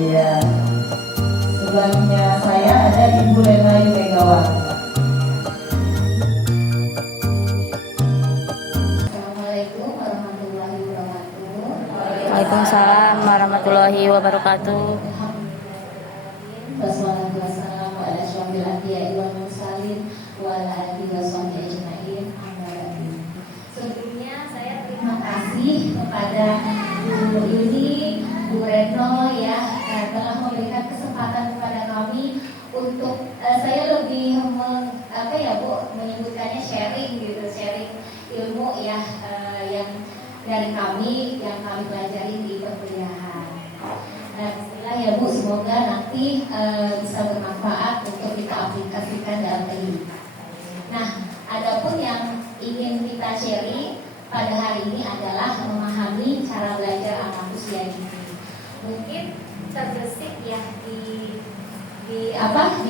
Iya. Sebelahnya saya ada Ibu Lena Megawati. Assalamualaikum warahmatullahi wabarakatuh. Waalaikumsalam warahmatullahi wabarakatuh. Wassalatu wassalamu ala asyrofil anbiya'i wal mursalin wa ala alihi washabbihi ajmain. Sebelumnya saya terima kasih kepada Bu Yuni, Bu Retno ya telah memberikan kesempatan kepada kami untuk saya lebih menyebutkannya sharing gitu, sharing ilmu ya yang dari kami yang kami pelajari di perkuliahan. Bismillah ya Bu, semoga nanti bisa bermanfaat untuk kita aplikasikan dalam kehidupan. Nah, adapun yang ingin kita sharing pada hari ini adalah memahami cara belajar anak usia dini. Mungkin terbesit ya di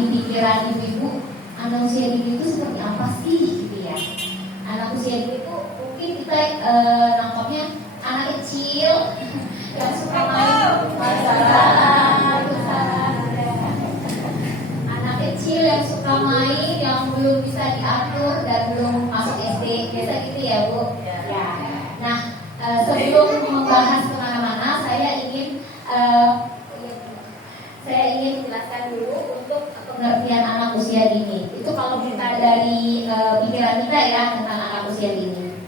pikiran ibu-ibu, anak usia dini itu seperti apa sih gitu ya. Anak usia dini itu mungkin kita nangkapnya anak kecil yang suka main anak kecil yang suka main, yang belum bisa diatur dan belum masuk SD, biasa gitu ya Bu. Ya. Nah, sebelum membahas kemana-mana, saya ingin menjelaskan dulu untuk pengertian anak usia dini. Itu kalau kita dari pikiran kita ya tentang anak usia dini.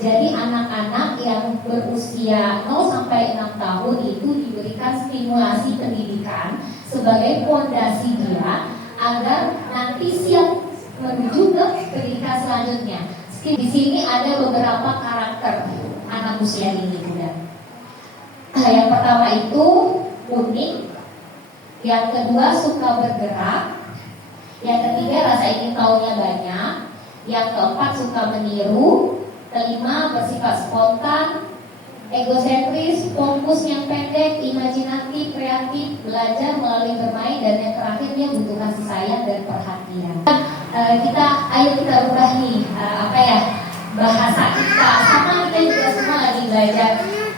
Jadi anak-anak yang berusia 0 sampai 6 tahun itu diberikan stimulasi pendidikan sebagai fondasi dia agar nanti siap menuju ke pendidikan selanjutnya. Di sini ada beberapa karakter anak usia dini muda. Yang pertama itu unik, yang kedua suka bergerak, yang ketiga rasa ingin tahunya banyak, yang keempat suka meniru, kelima bersifat spontan, egosentris, fokus yang pendek, imajinatif, kreatif, belajar melalui bermain, dan yang terakhir dia butuh kasih sayang dan perhatian. Ayo kita ubah nih bahasa kita, sama kita juga semua lagi belajar.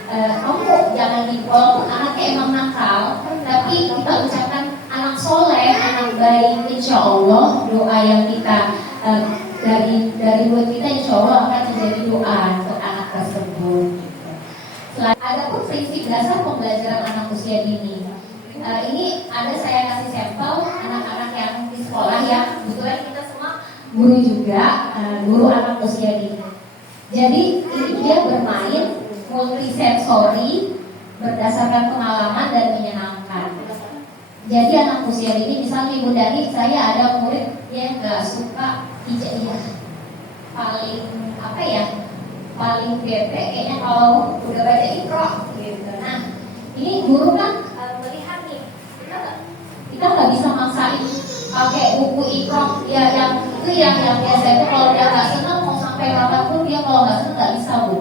Kamu jangan walaupun anaknya emang nakal, tapi kita ucapkan anak soleh, anak baik, insya Allah doa yang kita dari mulut kita insya Allah akan menjadi doa untuk anak tersebut. Adapun prinsip dasar pembelajaran anak usia dini, ini ada saya kasih sampel anak-anak yang di sekolah ya, kebetulan kita semua guru juga, guru anak usia dini. Jadi ini dia bermain multisensori berdasarkan pengalaman dan menyenangkan. Jadi anak usia dini, misalnya Ibu Dani, saya ada murid yang gak suka hijaiyah, paling bete kayaknya kalau udah baca Iqra gitu. Nah, ini guru kan melihat nih, kita nggak bisa maksain pakai buku Iqra ya, yang biasa itu kalau dia nggak senang mau sampai kapanpun dia kalau nggak senang nggak bisa Bu.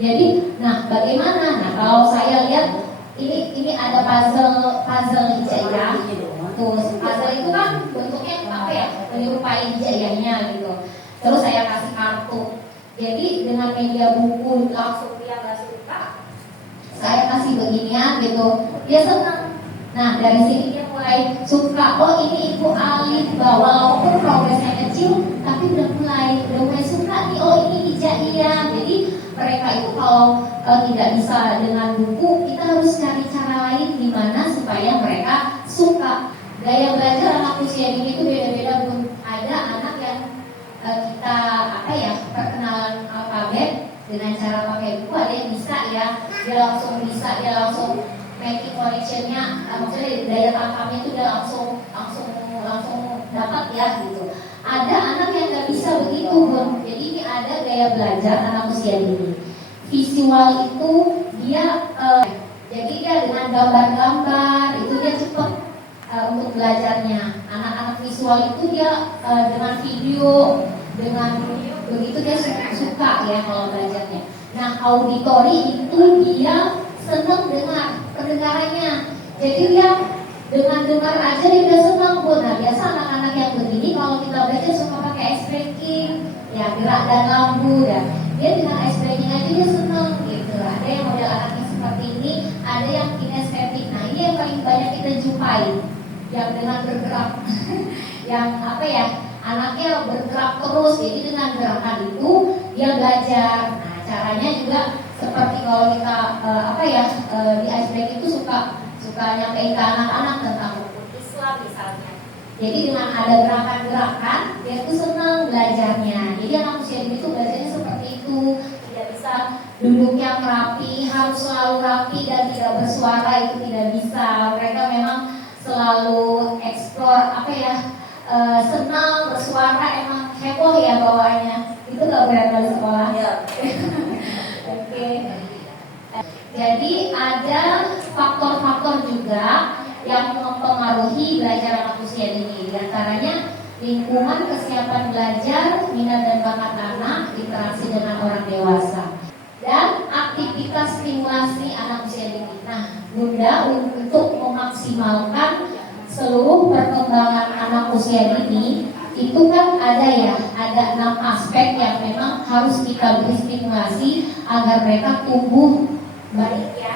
Jadi, nah bagaimana? Nah kalau saya lihat ini ada puzzle hijaiyah gitu. Terus puzzle itu kan bentuknya menyerupai hijaiyahnya gitu. Terus saya kasih kartu. Jadi dengan media buku langsung dia nggak suka, saya kasih beginian gitu, dia senang. Nah dari sini dia mulai suka. Oh ini Ibu Alif, walaupun progresnya kecil, tapi udah mulai suka nih. Oh ini hijaiyah. Jadi mereka itu kalau tidak bisa dengan buku, kita harus cari cara lain gimana supaya mereka suka. Gaya belajar anak usia dini itu beda-beda Bu. Ada anak yang kita perkenalan alfabet dengan cara pakai buku. Ada yang bisa ya, dia langsung making connectionnya, maksudnya daya tangkapnya itu dia langsung dapat ya gitu. Ada anak yang nggak bisa begitu, Bun. Jadi ini ada gaya belajar anak usia dini. Visual itu dia jadi dia dengan gambar-gambar itu dia cepat untuk belajarnya. Anak-anak visual itu dia dengan video, dengan begitu dia suka ya kalau belajarnya. Nah, auditori itu dia senang dengar pendengarannya. Jadi dia dengan dengar aja dia udah senang, Bu. Nah, biasa anak-anak yang begini kalau kita belajar suka pakai eye tracking, ya gerak dan lampu ya. Dia dengan eye tracking aja dia senang gitu. Ada yang model anaknya seperti ini, ada yang kinestetik. Nah, ini yang paling banyak kita jumpai, yang dengan bergerak, yang apa ya, anaknya bergerak terus. Jadi dengan gerakan itu dia belajar. Nah, caranya juga seperti kalau kita di eye tracking itu suka nyampein ke anak-anak tentang hukum Islam misalnya. Jadi dengan ada gerakan-gerakan dia tuh senang belajarnya. Jadi anak usia dini itu belajarnya seperti itu. Tidak bisa duduk yang rapi, harus selalu rapi dan tidak bersuara, itu tidak bisa. Mereka memang selalu explore senang bersuara, emang heboh ya bawaannya. Itu gak berat di sekolah ya. Oke. Jadi ada faktor-faktor juga yang mempengaruhi belajar anak usia dini. Di antaranya lingkungan, kesiapan belajar, minat dan bakat anak, interaksi dengan orang dewasa, dan aktivitas stimulasi anak usia dini. Nah, Bunda untuk memaksimalkan seluruh perkembangan anak usia dini itu kan ada 6 aspek yang memang harus kita beri stimulasi agar mereka tumbuh baik ya.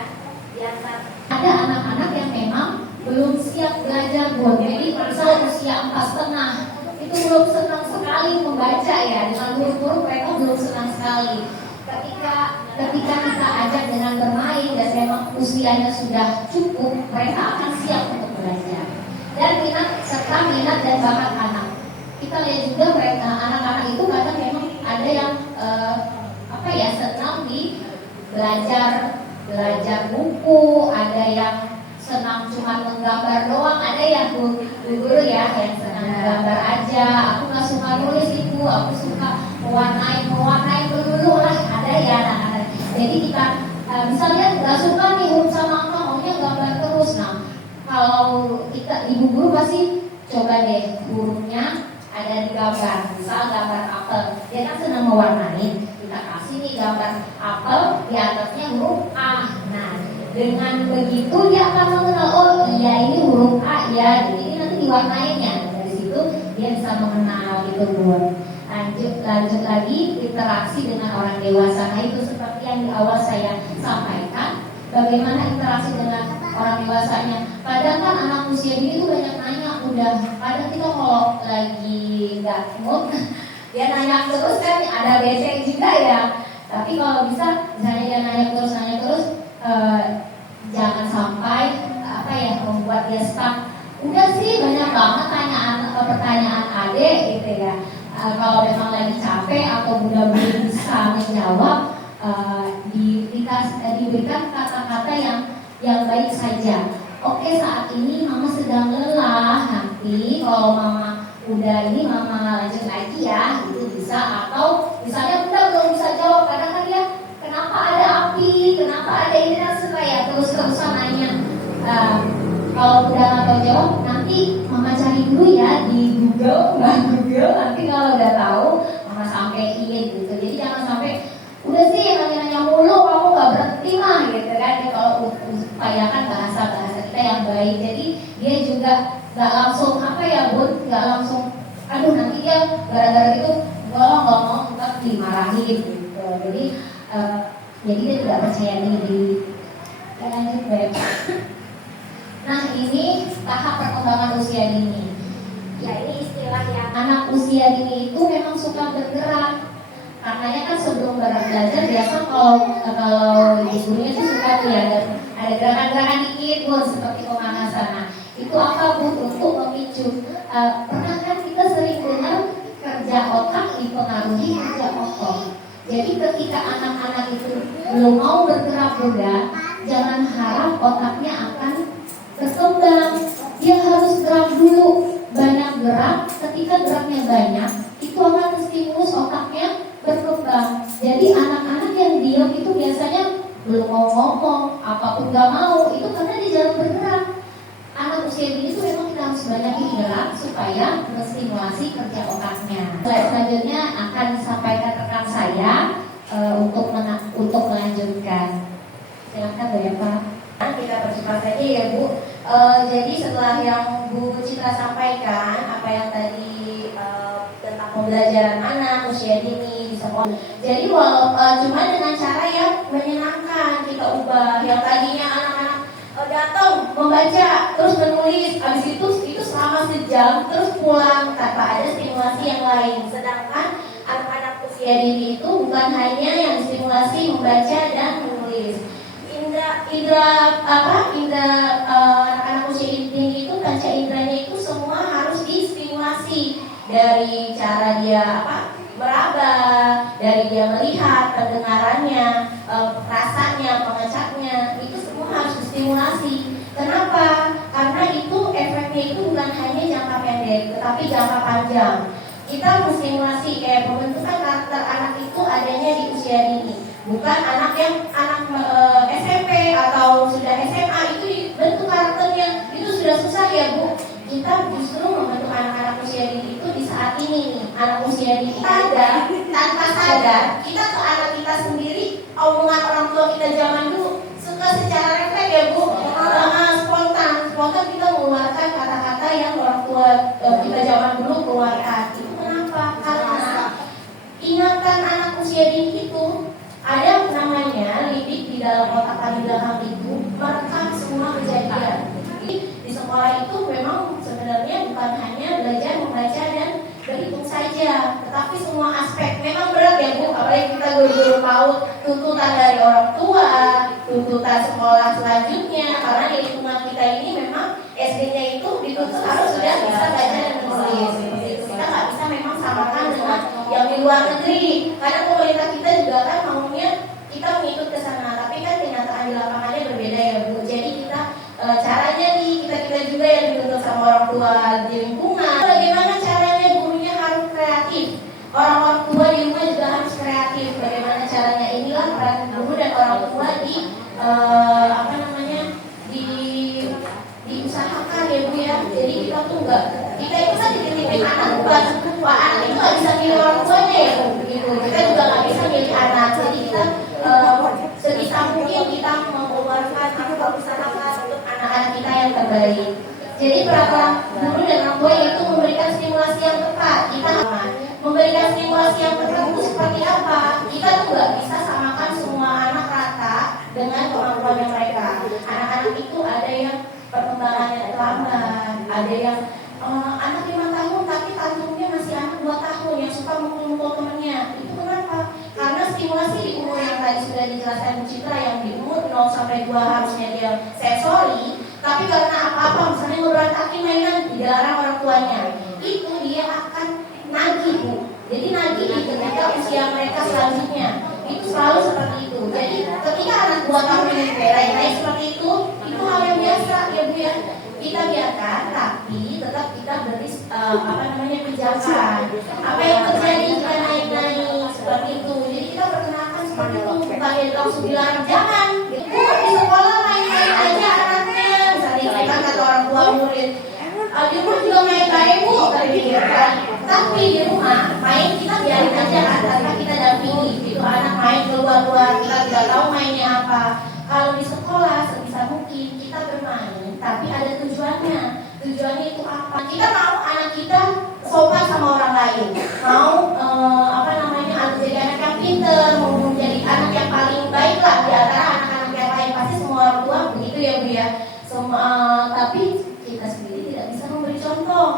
Ada anak-anak yang memang belum siap belajar, Bu. Jadi misal usia 4,5 itu belum senang sekali membaca ya, dengan huruf-huruf mereka belum senang sekali. Ketika kita ajak dengan bermain dan memang usianya sudah cukup, mereka akan siap untuk belajar. Dan minat dan bakat anak. Kita lihat juga mereka anak-anak itu kadang memang ada yang senang di belajar buku, ada yang senang cuma menggambar doang, ada yang guru ya yang senang menggambar aja. Aku nggak suka nulis itu, aku suka mewarnai dulu lah, ada ya anak-anak. Jadi kita misalnya nggak suka nih huruf sama angka, maunya gambar terus. Nah, kalau kita ibu guru pasti coba deh hurufnya ada di gambar, misal gambar apel, dia kan senang mewarnai. Kita kasih nih gambar apel, di atasnya huruf A. Nah, dengan begitu dia akan mengenal, oh iya ini huruf A ya, jadi ini nanti diwarnainya. Dari situ dia bisa mengenal gitu, Bu. Lanjut lagi interaksi dengan orang dewasa. Nah, itu seperti yang di awal saya sampaikan, bagaimana interaksi dengan orang dewasanya. Kadang kan anak usia dini itu banyak nanya, kadang kita kalau lagi nggak mood dia nanya terus kan, ada bete juga ya. Tapi kalau bisa misalnya dia nanya terus jangan sampai membuat dia stuck. Udah sih banyak banget pertanyaan adik gitu ya. Kalau memang lagi capek atau Bunda belum bisa menjawab, diberikan kata-kata yang baik saja. Oke, saat ini mama sedang lelah, nanti kalau mama udah ini mama lanjut lagi ya, itu bisa. Atau misalnya Bunda belum bisa jawab, karena kan dia kenapa ada api, kenapa ada ini, dan supaya terus-terusan nanya. Kalau udah nggak tahu jawab, nanti mama cari dulu ya di Google, nanti kalau udah tahu mama sampein gitu. Jadi jangan sampai udah sih nanya-nanya mulu, kamu nggak berhenti mah gitu kan. Jadi kalau upayakan bahasa kita yang baik, jadi dia juga nggak langsung nggak langsung nanti dia gara-gara itu ngomong nggak dimarahin gitu. Jadi dia tidak percaya diri. Lanjut baik. Nah, ini tahap perkembangan usia dini. Ya, ini istilah yang anak usia dini itu memang suka bergerak. Katanya kan sebelum belajar biasa kalau di gurunya sih suka tuh ya ada gerakan-gerakan dikit, Bu, seperti pemanasan. Nah, itu apa, Bu, untuk memicu. Pernah kan kita sering dengar kerja otak dipengaruhi kerja otot. Jadi ketika anak-anak itu belum mau bergerak, jangan harap otaknya akan berkembang. Dia harus gerak dulu, banyak gerak. Ketika geraknya banyak, itu akan menstimulus otaknya berkembang. Jadi anak-anak yang diam itu biasanya belum mau ngomong, apapun gak mau, itu karena dia jarang bergerak. Anak usia dini itu memang kita harus banyak gerak supaya menstimulasi kerja otaknya. Selanjutnya akan disampaikan rekan saya untuk melanjutkan. Silakan Bu Eva. Kita percepat saja ya Bu. Jadi setelah yang Bu Citra sampaikan, apa yang tadi tentang pembelajaran anak usia dini di sekolah. Jadi cuma dengan cara yang menyenangkan kita ubah. Yang tadinya anak-anak datang membaca terus menulis, habis itu selama sejam terus pulang tanpa ada stimulasi yang lain. Sedangkan anak-anak usia dini itu bukan hanya yang stimulasi membaca dan menulis. Anak-anak usia dini itu panca inderanya itu semua harus distimulasi, dari cara dia meraba, dari dia melihat, pendengarannya, rasanya, pengecapnya, itu semua harus distimulasi. Kenapa? Karena itu efeknya itu bukan hanya jangka pendek, tetapi jangka panjang. Kita menstimulasi pembentukan karakter anak itu adanya di usia dini. Bukan anak SMP atau sudah SMA itu dibentuk karakternya, itu sudah susah ya Bu. Kita justru membentuk anak-anak usia dini itu di saat ini nih. Anak usia dini ada tanpa sadar kita ke anak kita sendiri, omongan orang tua kita zaman dulu suka secara refleks ya Bu. Spontan kita mengeluarkan kata-kata yang orang tua kita zaman dulu keluarkan. Itu kenapa? Karena ingatan anak usia dini itu ada namanya lidik di dalam otak paling belakang itu merekam semua kejadian. Jadi di sekolah itu memang sebenarnya bukan hanya belajar membaca dan berhitung saja, tetapi semua aspek. Memang berat ya Bu, apalagi kita guru-guru PAUD, tuntutan dari orang tua, tuntutan sekolah selanjutnya, karena di lingkungan kita ini memang SD-nya itu dituntut harus sudah bisa baca dan menulis. Kita nggak bisa memang samakan dengan yang di luar negeri, karena pemerintah kita juga kan maunya kita mengikut ke sana, tapi kan kenyataan di lapangannya berbeda ya Bu. Jadi kita caranya nih kita juga yang dituntut sama orang tua di lingkungan. Bagaimana caranya gurunya harus kreatif, orang tua di rumah juga harus kreatif. Bagaimana caranya, inilah peran guru dan orang tua diusahakan ya Bu ya. Jadi kita itu kan dititipin anak, bukan anak itu nggak bisa milih orang tuanya ya Bu, begitu. Kita juga nggak bisa milih anak. Jadi kita sebisa mungkin kita mengeluarkan atau usahakan untuk anak-anak kita yang terbaik. Jadi peraturan guru dan orang tua yaitu memberikan stimulasi yang tepat. Kita memberikan stimulasi yang tepat itu seperti apa? Kita tuh nggak bisa samakan semua anak rata dengan kemampuan mereka. Anak-anak itu ada yang perkembangannya terlambat, ada yang anak 5 tahun tapi tantumnya masih anak 2 tahun yang suka mukul-mukul temannya. Itu kenapa? Karena stimulasi di umur yang tadi sudah dijelaskan Bu Citra, yang di umur 0 sampai 2 harusnya dia sensori, tapi karena apa-apa misalnya ngeberantakin mainan dilarang orang tuanya, itu dia akan nagih Bu. Jadi nagih di ketika usia mereka selanjutnya itu selalu seperti itu. Jadi ketika anak 2 tahun ini naik seperti itu hal yang biasa ya Bu ya. Kita biarkan, tapi tetap kita beri pijakan. Apa yang terjadi jika naik-naik seperti itu. Jadi kita perkenalkan seperti itu, bukan ya langsung dilarang jangan. Bu, di sekolah main-main aja anaknya. Misalnya kita kata orang tua murid, di rumah juga main-main Bu, kan. Tapi di rumah main kita biarin aja kan, karena kita dampingi. Itu anak main keluar-keluar, kita tidak tahu mainnya apa. Kalau di sekolah sebisa mungkin kita bermain, tapi ada tujuannya. Tujuannya itu apa? Kita mau anak kita sopan sama orang lain, mau jadi anak yang pintar, mau menjadi anak yang paling baik lah di antara anak-anak yang lain. Pasti semua orang tua begitu ya Bu ya. Tapi kita sendiri tidak bisa memberi contoh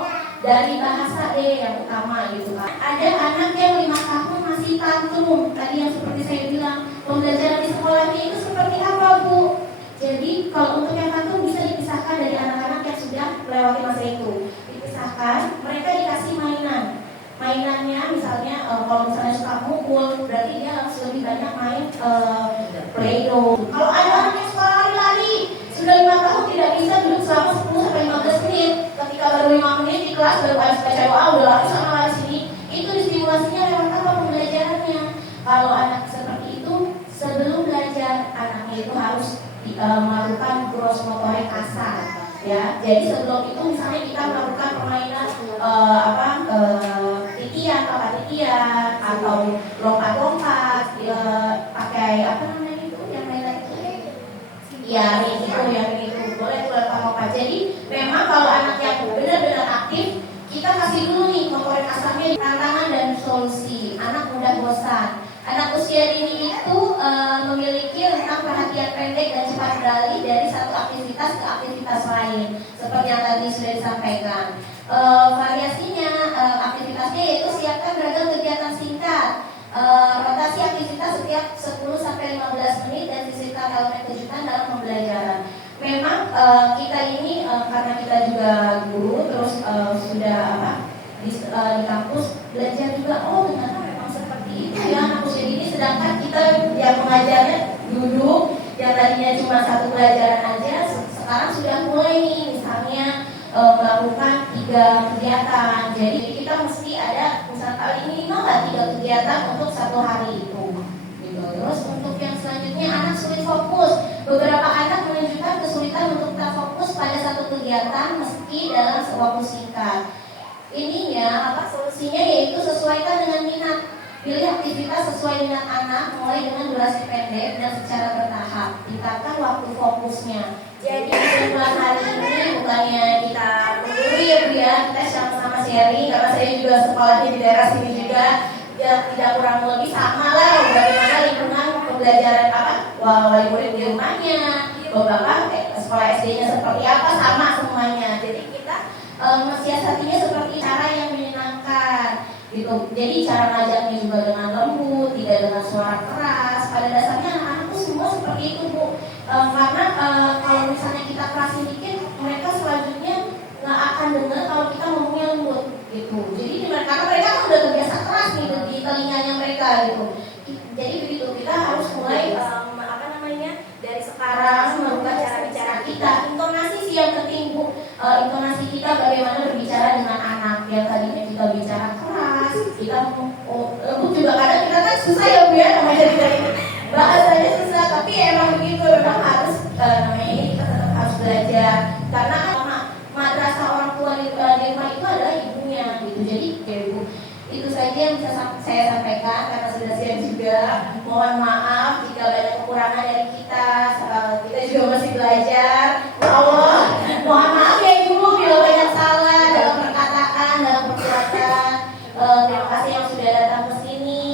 dari bahasa yang utama gitu kan. Ada anak yang 5 tahun masih tantrum, tadi yang seperti saya bilang, pembelajaran di sekolahnya itu seperti apa Bu? Jadi kalau untuk yang tantrum bisa dipisahkan dari anak-anak yang sudah melewati masa itu. Dipisahkan, mereka dikasih mainan permainannya, misalnya kalau misalnya suka mukul, berarti dia harus lebih banyak main play-doh. Kalau ada anak yang suka lari-lari, sudah 5 tahun tidak bisa duduk selama 10-15 menit. Ketika baru 5 menit di kelas baru harus baca doa, udah lari sana lari sini. Itu distimulasinya lewat apa pembelajarannya. Kalau anak seperti itu, sebelum belajar anaknya itu harus melakukan gross motorik kasar. Ya, jadi sebelum itu misalnya kita melakukan permainan titian atau lompat-lompat, pakai apa namanya itu yang lain itu, ya itu yang itu boleh lompat-lompat. Jadi memang kalau anaknya benar-benar aktif, kita kasih dulu nih motorik kasarnya, tantangan dan solusi. Anak mudah bosan. Anak usia dini itu memiliki rentang perhatian pendek dan cepat beralih dari satu aktivitas ke aktivitas lain, seperti yang tadi sudah disampaikan. Variasinya, aktivitasnya yaitu siapkan beragam kegiatan singkat, rotasi aktivitas setiap 10-15 menit dan sisihkan elemen kejutan dalam pembelajaran. Memang kita ini karena kita juga guru, terus sudah di kampus belajar juga, oh ternyata memang seperti itu ya anak usia dini, sedangkan kita yang mengajarnya duduk, yang tadinya cuma satu pelajaran aja, sekarang sudah mulai nih misalnya melakukan 3 kegiatan. Jadi kita mesti ada misalnya minimal 3 kegiatan untuk satu hari itu. Gitu. Terus untuk yang selanjutnya, anak sulit fokus. Beberapa anak menunjukkan kesulitan untuk tak fokus pada satu kegiatan meski dalam waktu singkat. Ininya solusinya yaitu sesuaikan dengan minat. Pilih aktivitas sesuai minat anak, mulai dengan durasi pendek dan secara bertahap. Tingkatkan waktu fokusnya. Jadi bulan hari ini bukannya kita menggurui ya Bu ya, kita sama-sama sharing, karena saya juga sekolahnya di daerah sini juga, ya tidak kurang lebih sama lah bagaimana lingkungan pembelajaran wali murid di rumahnya, beberapa sekolah SD-nya seperti apa, sama semuanya. Jadi kita mensiasatinya seperti cara yang menyenangkan gitu. Jadi cara ngajarnya juga dengan lembut, tidak dengan suara keras. Pada dasarnya anak-anak itu semua seperti itu Bu. Karena kalau misalnya kita kerasin dikit, mereka selanjutnya nggak akan dengar kalau kita ngomongnya lembut gitu. Jadi karena mereka kan udah terbiasa keras nih di telinganya mereka gitu. Jadi begitu, kita harus mulai dari sekarang merubah cara bicara kita. Intonasi sih yang penting Bu. Intonasi kita bagaimana berbicara dengan anak. Yang tadinya kita bicara keras, kita lembut juga kadang kita kan susah ya Bu ya, namanya kita ini bahasanya susah, tapi emang begitu, memang harus namanya ini kita tetap harus belajar. Karena madrasah orang tua di rumah itu adalah ibunya gitu. Jadi ya Bu, itu saja yang bisa saya sampaikan karena sudah siang juga. Mohon maaf jika banyak kekurangan dari kita juga masih belajar. Ya Allah, mohon maaf ya Ibu bila banyak salah dalam perkataan, dalam perbuatan. Terima kasih yang sudah datang ke sini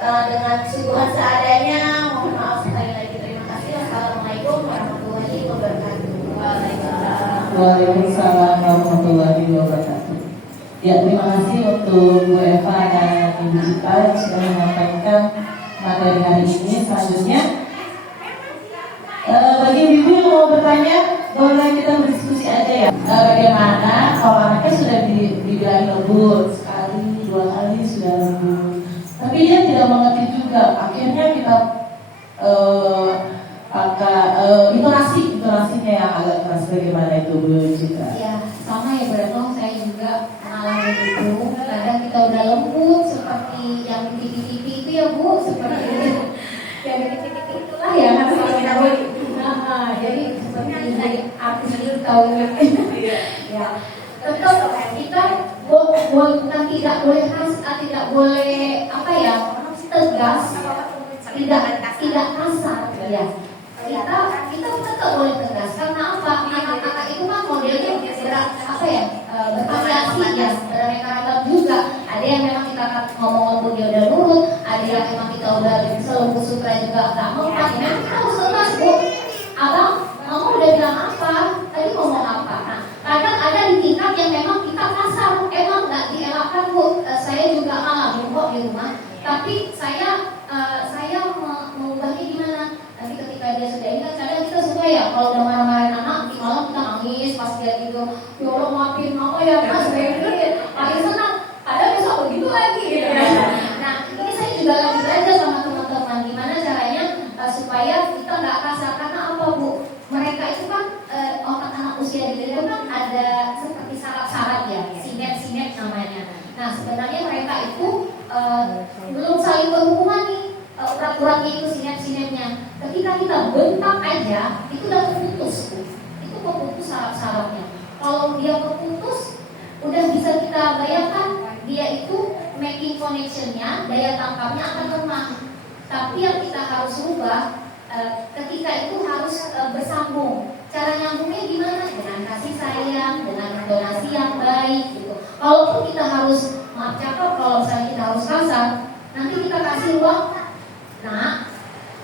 dengan kesungguhan seadanya. Mohon maaf sekali lagi. Terima kasih. Wassalamualaikum warahmatullahi wabarakatuh. Waalaikumsalam warahmatullahi wabarakatuh. Ya, terima kasih untuk Bu Eva dan Ibu Cita yang sudah menyampaikan materi hari ini. Selanjutnya, bagi ibu yang mau bertanya, boleh kita berdiskusi aja ya. Bagaimana kalau anaknya sudah dibilang lembut, sekali, 2 kali sudah lembut, tapi dia tidak mengerti juga. Akhirnya kita intonasinya yang agak keras. Bagaimana itu Bu Citra? Ya, sama ya Bro, saya juga mengalami itu. Kadang kita udah lembut seperti yang di TV itu ya Bu, seperti itu. Yang di TV itulah ya, kalau kita boleh. Jadi seperti artis itu tahu ya. Tetap kita bukan tidak boleh tidak boleh tegas, tidak kasar ya. Kita tetap boleh tegas karena apa? Anak-anak itu kan modelnya bervariasi ya, beraneka juga. Ada yang memang kita ngomong lembut dia udah nurut, ada yang memang kita udah selembut sutra juga nggak mempan. Memang kita harus tegas Bu. Abang, kamu udah bilang apa? Tadi ngomong apa? Nah, kadang ada di tingkat yang memang kita kasar, emang nggak dielakkan Bu. Saya juga ngalamin kok di rumah. Tapi saya mengubahnya gimana? Nanti ketika dia sudah ingat, kadang kita suka ya kalau udah marah-marahin anak, di malam kita nangis pas dia gitu. Ya Allah maafin mama ya Mas, paling senang. Padahal besok begitu kita bentak aja itu udah keputus, Bu. Itu keputus saraf-sarafnya. Kalau dia keputus, udah bisa kita bayangkan dia itu making connection-nya, daya tangkapnya akan lemah. Tapi yang kita harus rubah ketika itu harus bersambung. Cara nyambungnya gimana? Dengan kasih sayang, dengan donasi yang baik gitu. Kalaupun kita harus maaf cakap, kalau misalnya kita harus kasar, nanti kita kasih ruang. Nah,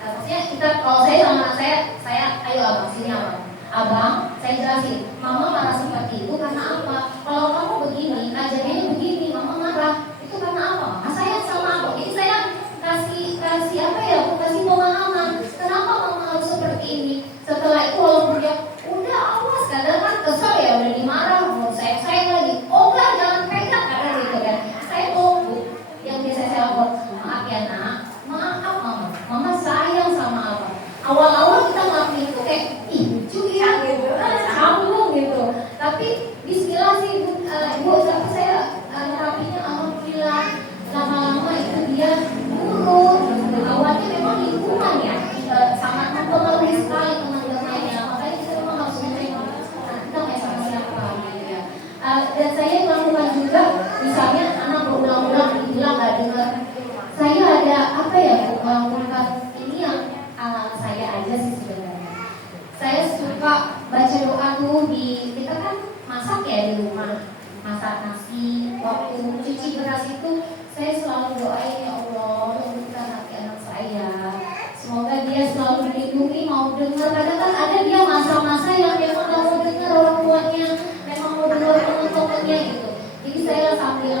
maksudnya kita kalau saya sama anak saya ayo abang sini abang, saya jelasin. Mama marah seperti itu karena apa? Kalau kamu begini, ajarannya begini, mama marah. Itu karena apa? Mama sayang sama abang. Jadi saya kasih apa ya? Kasih pemahaman. Kenapa mama harus seperti ini? Setelah itu walaupun dia udah awas, kadang kan kesel ya udah dimarah, mau saya lagi. Oh enggak, jangan pegang karena gitu kan. Saya tunggu. Yang biasa saya lakukan, maaf ya nak, maaf mama sayang sama abang. Awal-awal kita ngelakuin itu kayak ih lucu ya gitu, canggung gitu. Tapi Bismillah sih Bu, tapi saya terapinya alhamdulillah lama-lama itu dia nurut. Awalnya memang lingkungan ya sangat mempengaruhi sekali teman-temannya. Makanya kita memang harus menerima kita main sama siapa gitu ya. Dan saya melakukan juga misalnya anak berulang-ulang dibilang nggak dengar. Saya ada apa ya melakukan ini yang ala saya aja sih sebenarnya. Saya suka baca doa tuh kita kan masak ya di rumah, masak nasi, waktu cuci beras itu saya selalu doain ya Allah lembutkan hati anak saya, semoga dia selalu dilindungi, mau dengar. Kadang kan ada dia masa-masa yang memang nggak mau dengar orang tuanya, memang mau dengar teman-temannya gitu. Jadi saya sambil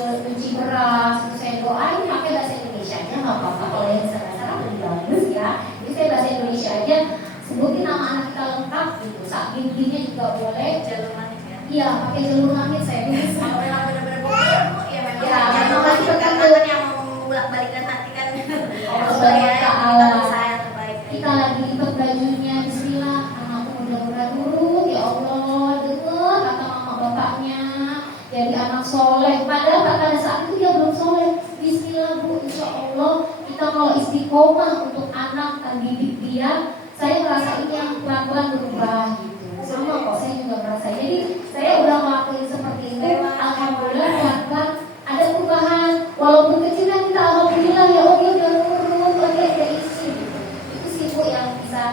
cuci beras, saya doain pakai bahasa Indonesia aja nggak apa-apa. Kalau yang sana-sana lebih bagus ya. Jadi saya bahasa Indonesia aja, sebutin nama anak kita lengkap gitu. Saat bimbingnya juga boleh. Jalur langit ya? Iya, pakai jalur langit saya tulis. Kalau memang benar-benar bohong, ya memang masih perkataan yang mau membolak-balikan hati kan. Allah ya, kita berusaha terbaik. Kita lagi lipat bajunya, Bismillah, anakku mudah-mudahan nurut ya Allah, dengar kata mama bapaknya, jadi anak soleh. Padahal pada saat itu dia belum soleh. Bismillah Bu, insya Allah kita kalau istiqomah untuk anak dan didik dia, saya merasa ini yang pelan-pelan berubah gitu. Sama kok, saya juga merasa. Jadi saya udah ngelakuin seperti ini. Alhamdulillah pelan-pelan ada perubahan. Walaupun kecil kan kita alhamdulillah ya oh dia udah nurut, oh dia udah isi gitu. Itu sih Bu yang bisa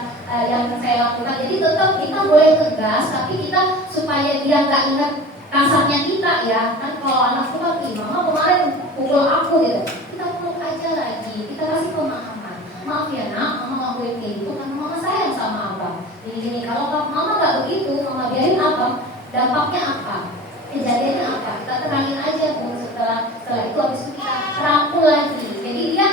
yang saya lakukan. Jadi tetap kita boleh tegas, tapi kita supaya dia nggak ingat kasarnya kita ya. Kan kalau anak itu kan, mama kemarin pukul aku gitu. Kita peluk aja lagi, kita kasih pemahaman. Maaf ya nak, mama ngelakuin kayak gitu karena mama sayang sama abang. Jadi kalau mama nggak begitu, mama biarin abang, dampaknya apa? Kejadiannya apa? Kita terangin aja Bu. Setelah itu habis itu kita rangkul lagi. Jadi dia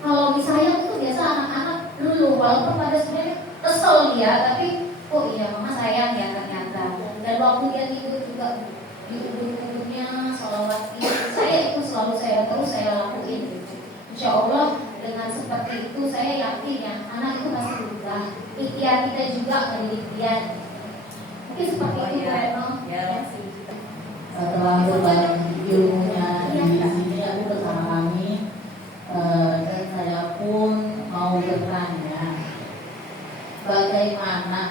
kalau disayang itu biasa anak-anak dulu, walaupun pada sebenarnya kesel dia, tapi oh iya mama sayang ya ternyata. Dan waktu dia tidur juga di ubun-ubunnya sholawat itu, selalu saya lakuin. Insya Allah dengan seperti itu saya yakin ya anak itu pasti berubah. Ikhtiar kita juga mendidik dia. Mungkin seperti itu ya. Setelah berbagi ilmunya di sini aku berpengalaman dan saya pun mau bertanya bagaimana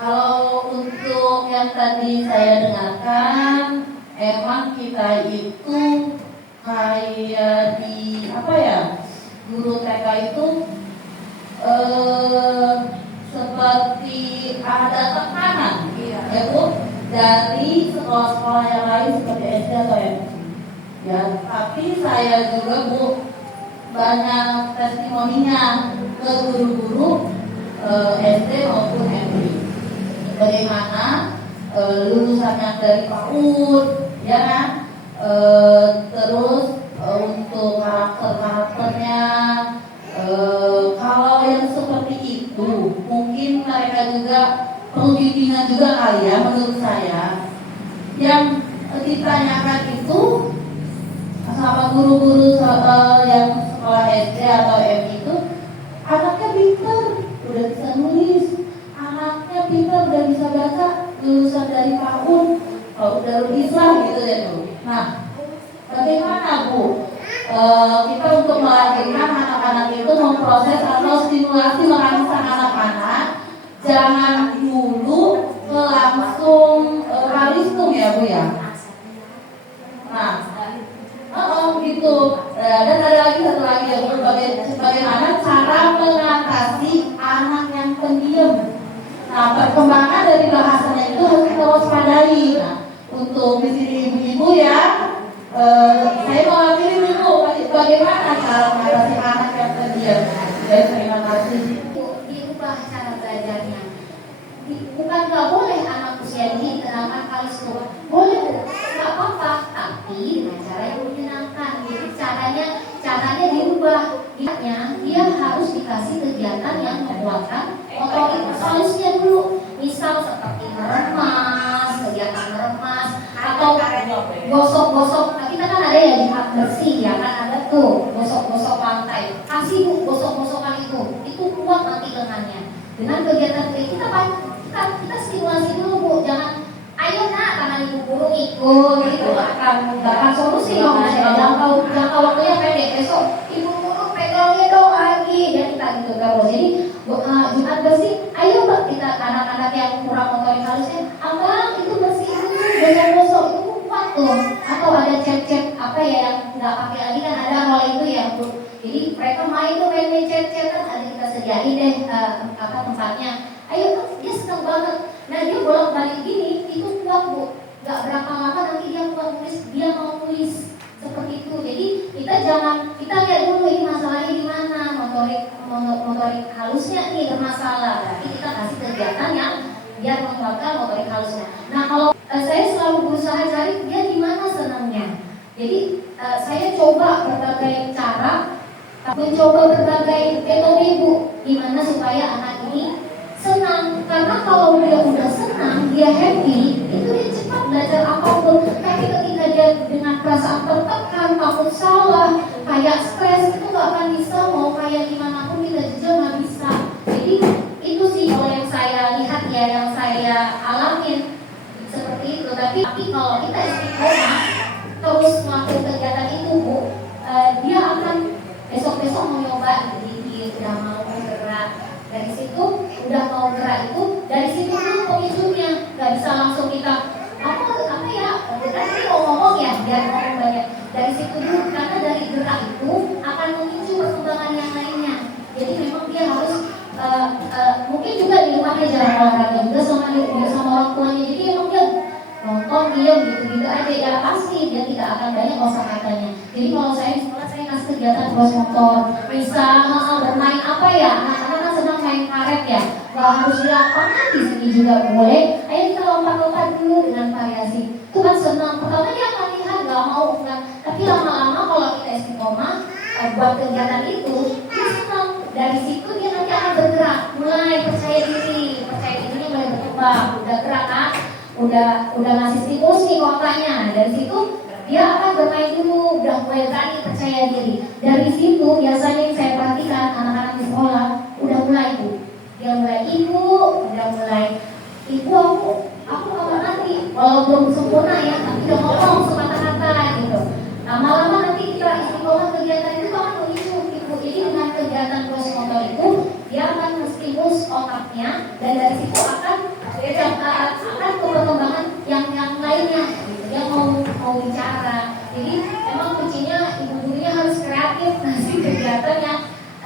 kalau untuk yang tadi saya dengarkan emang kita itu kayak di apa ya guru TK itu seperti ada tekanan ya Bu dari sekolah-sekolah yang lain seperti SD atau SMP. Ya, tapi saya juga Bu banyak testimoninya ke guru-guru SD maupun MP. Bagaimana lulusannya dari PAUD, ya kan? Terus untuk karakternya, kalau yang seperti itu mungkin mereka juga perlu bimbingan juga kali ya menurut saya. Yang ditanyakan itu sama guru-guru yang sekolah SD atau M itu anaknya pintar, udah bisa nulis, anaknya pintar, udah bisa baca, lulusan dari PAUD, udah Islam gitu ya tuh. Nah, bagaimana Bu kita untuk melatihkan anak-anak itu memproses atau stimulasi merangsang anak-anak jangan dulu langsung realistum ya Bu ya. Nah, gitu. Dan ada lagi satu lagi ya Bu, bagaimana cara mengatasi anak yang pendiam. Nah, perkembangan dari bahasanya itu harus kita waspadai. Nah, untuk di sini ibu-ibu ya, saya mewakili ibu bagaimana cara mengatasi anak yang pendiam. Terima kasih. Diubah cara belajarnya. Bukan nggak boleh anak usia ini diterapkan kalistung. Boleh, nggak apa-apa. Tapi dengan cara yang menyenangkan. Jadi caranya diubah. Dia harus dikasih kegiatan yang menguatkan motorik halusnya dulu. Misal seperti meremas, kegiatan meremas, atau gosok-gosok. Nah, kita kan ada ya jihad bersih ya kan, ada tuh gosok-gosok lantai. Kasih Bu gosok-gosokan itu kuat nanti lengannya. Dengan kegiatan kita stimulasi dulu Bu, jangan ayo nak tangan ibu guru ikut gitu, akan solusi dong. Jangka waktunya pendek, besok ibu guru pegangnya dong lagi dan kita gitu terus. Jadi Jumat bersih, ayo Mbak, kita anak-anak yang kurang motorik halusnya, abang itu bersih dulu, gosok-gosok itu kuat tuh. Atau ada chat-chat apa ya yang nggak pakai lagi kan ada hal itu ya Bu. Jadi mereka main chat-chatan, ada kita sediain deh tempatnya. Ayo, dia senang banget. Nah dia bolak-balik gini, itu kuat Bu. Gak berapa lama nanti dia mau nulis seperti itu. Jadi kita lihat dulu ini masalahnya di mana, motorik halusnya nih bermasalah. Berarti kita kasih kegiatan yang biar menguatkan motorik halusnya. Nah kalau saya selalu berusaha cari dia di mana senangnya. Jadi saya coba berbagai cara, mencoba berbagai metode Bu, gimana supaya anak ini senang. Karena kalau dia udah senang, dia happy, itu dia cepat belajar apapun. Tapi ketika dia dengan perasaan tertekan, takut salah, kayak stres, itu gak akan bisa. Mau kayak gimana pun kita jejak gak bisa. Jadi itu sih kalau yang saya lihat ya, yang saya alamin seperti itu. Tapi kalau kita istiqomah terus melakukan kegiatan itu Bu, dia akan besok-besok mau nyoba dikit, udah mau bergerak. Dari situ udah mau gerak itu, dari situ dulu pemicunya. Gak bisa langsung kita apa ya, tadi mau ngomong ya, biar ngomong banyak. Dari situ dulu, karena dari gerak itu akan memicu perkembangan yang lainnya. Jadi memang dia harus mungkin juga di rumahnya jarang olahraga juga sama orang tuanya. Jadi memang dia nonton diam gitu aja ya, pasti dia tidak akan banyak kosakatanya. Jadi kalau saya di sekolah saya kasih kegiatan cross motor, bisa bermain apa ya, anak-anak kan senang main karet ya, nggak harus di lapangan, di sini juga boleh. Ayo kita lompat-lompat dulu dengan variasi, itu kan senang. Pertama dia akan lihat nggak mau kan, tapi lama-lama kalau kita istiqomah buat kegiatan itu dia senang. Dari situ dia nanti akan bergerak, mulai percaya dirinya mulai berkembang, udah gerak kan, udah ngasih stimulus nih otaknya. Dari situ dia akan bermain dulu, udah mulai berani percaya diri. Dari situ biasanya yang saya perhatikan anak-anak di sekolah udah mulai dia mulai ibu aku mau nanti, walau belum sempurna ya, tapi udah ngomong semata-mata gitu. Lama-lama nanti kita istiqomah kegiatan itu akan memicu ibu. Jadi dengan kegiatan cross motor itu dia akan menstimulus otaknya, dan dari situ akan ke perkembangan yang lainnya gitu. Dia mau bicara. Jadi memang kuncinya ibu gurunya harus kreatif ngasih kegiatan yang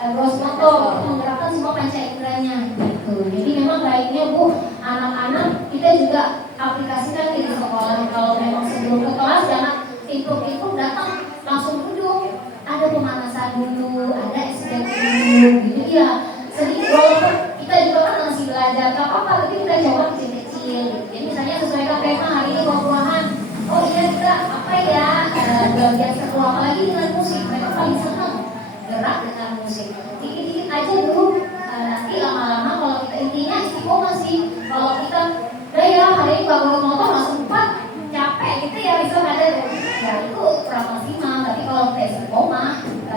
cross motor, menggerakkan semua panca inderanya gitu. Jadi memang baiknya Bu, anak-anak kita juga aplikasikan di sekolah. Kalau memang sebelum ke kelas jangan ikut datang langsung duduk, ada pemanasan dulu, ada SPP dulu gitu ya. Sedikit walaupun kita juga kan masih belajar, gak apa-apa, tapi kita coba kecil-kecil gitu. Jadi misalnya sesuaikan tema hari ini buah-buahan. Oh iya kita apa ya, bagian seru, apalagi dengan musik, mereka paling senang gerak dengan musik. Dikit-dikit aja dulu, nanti lama-lama kalau kita intinya istiqomah sih. Kalau kita ya hari ini bangun motor langsung capek gitu ya, bisa ada ya itu kurang maksimal. Tapi kalau kita istiqomah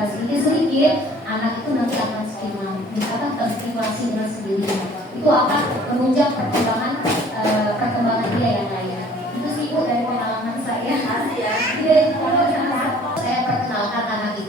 sedikit-sedikit, anak itu nanti akan terstimulasi dengan sendirinya. Itu akan menunjang perkembangan dia yang lain. Itu sih Bu dari pengalaman saya. Saya perkenalkan anak itu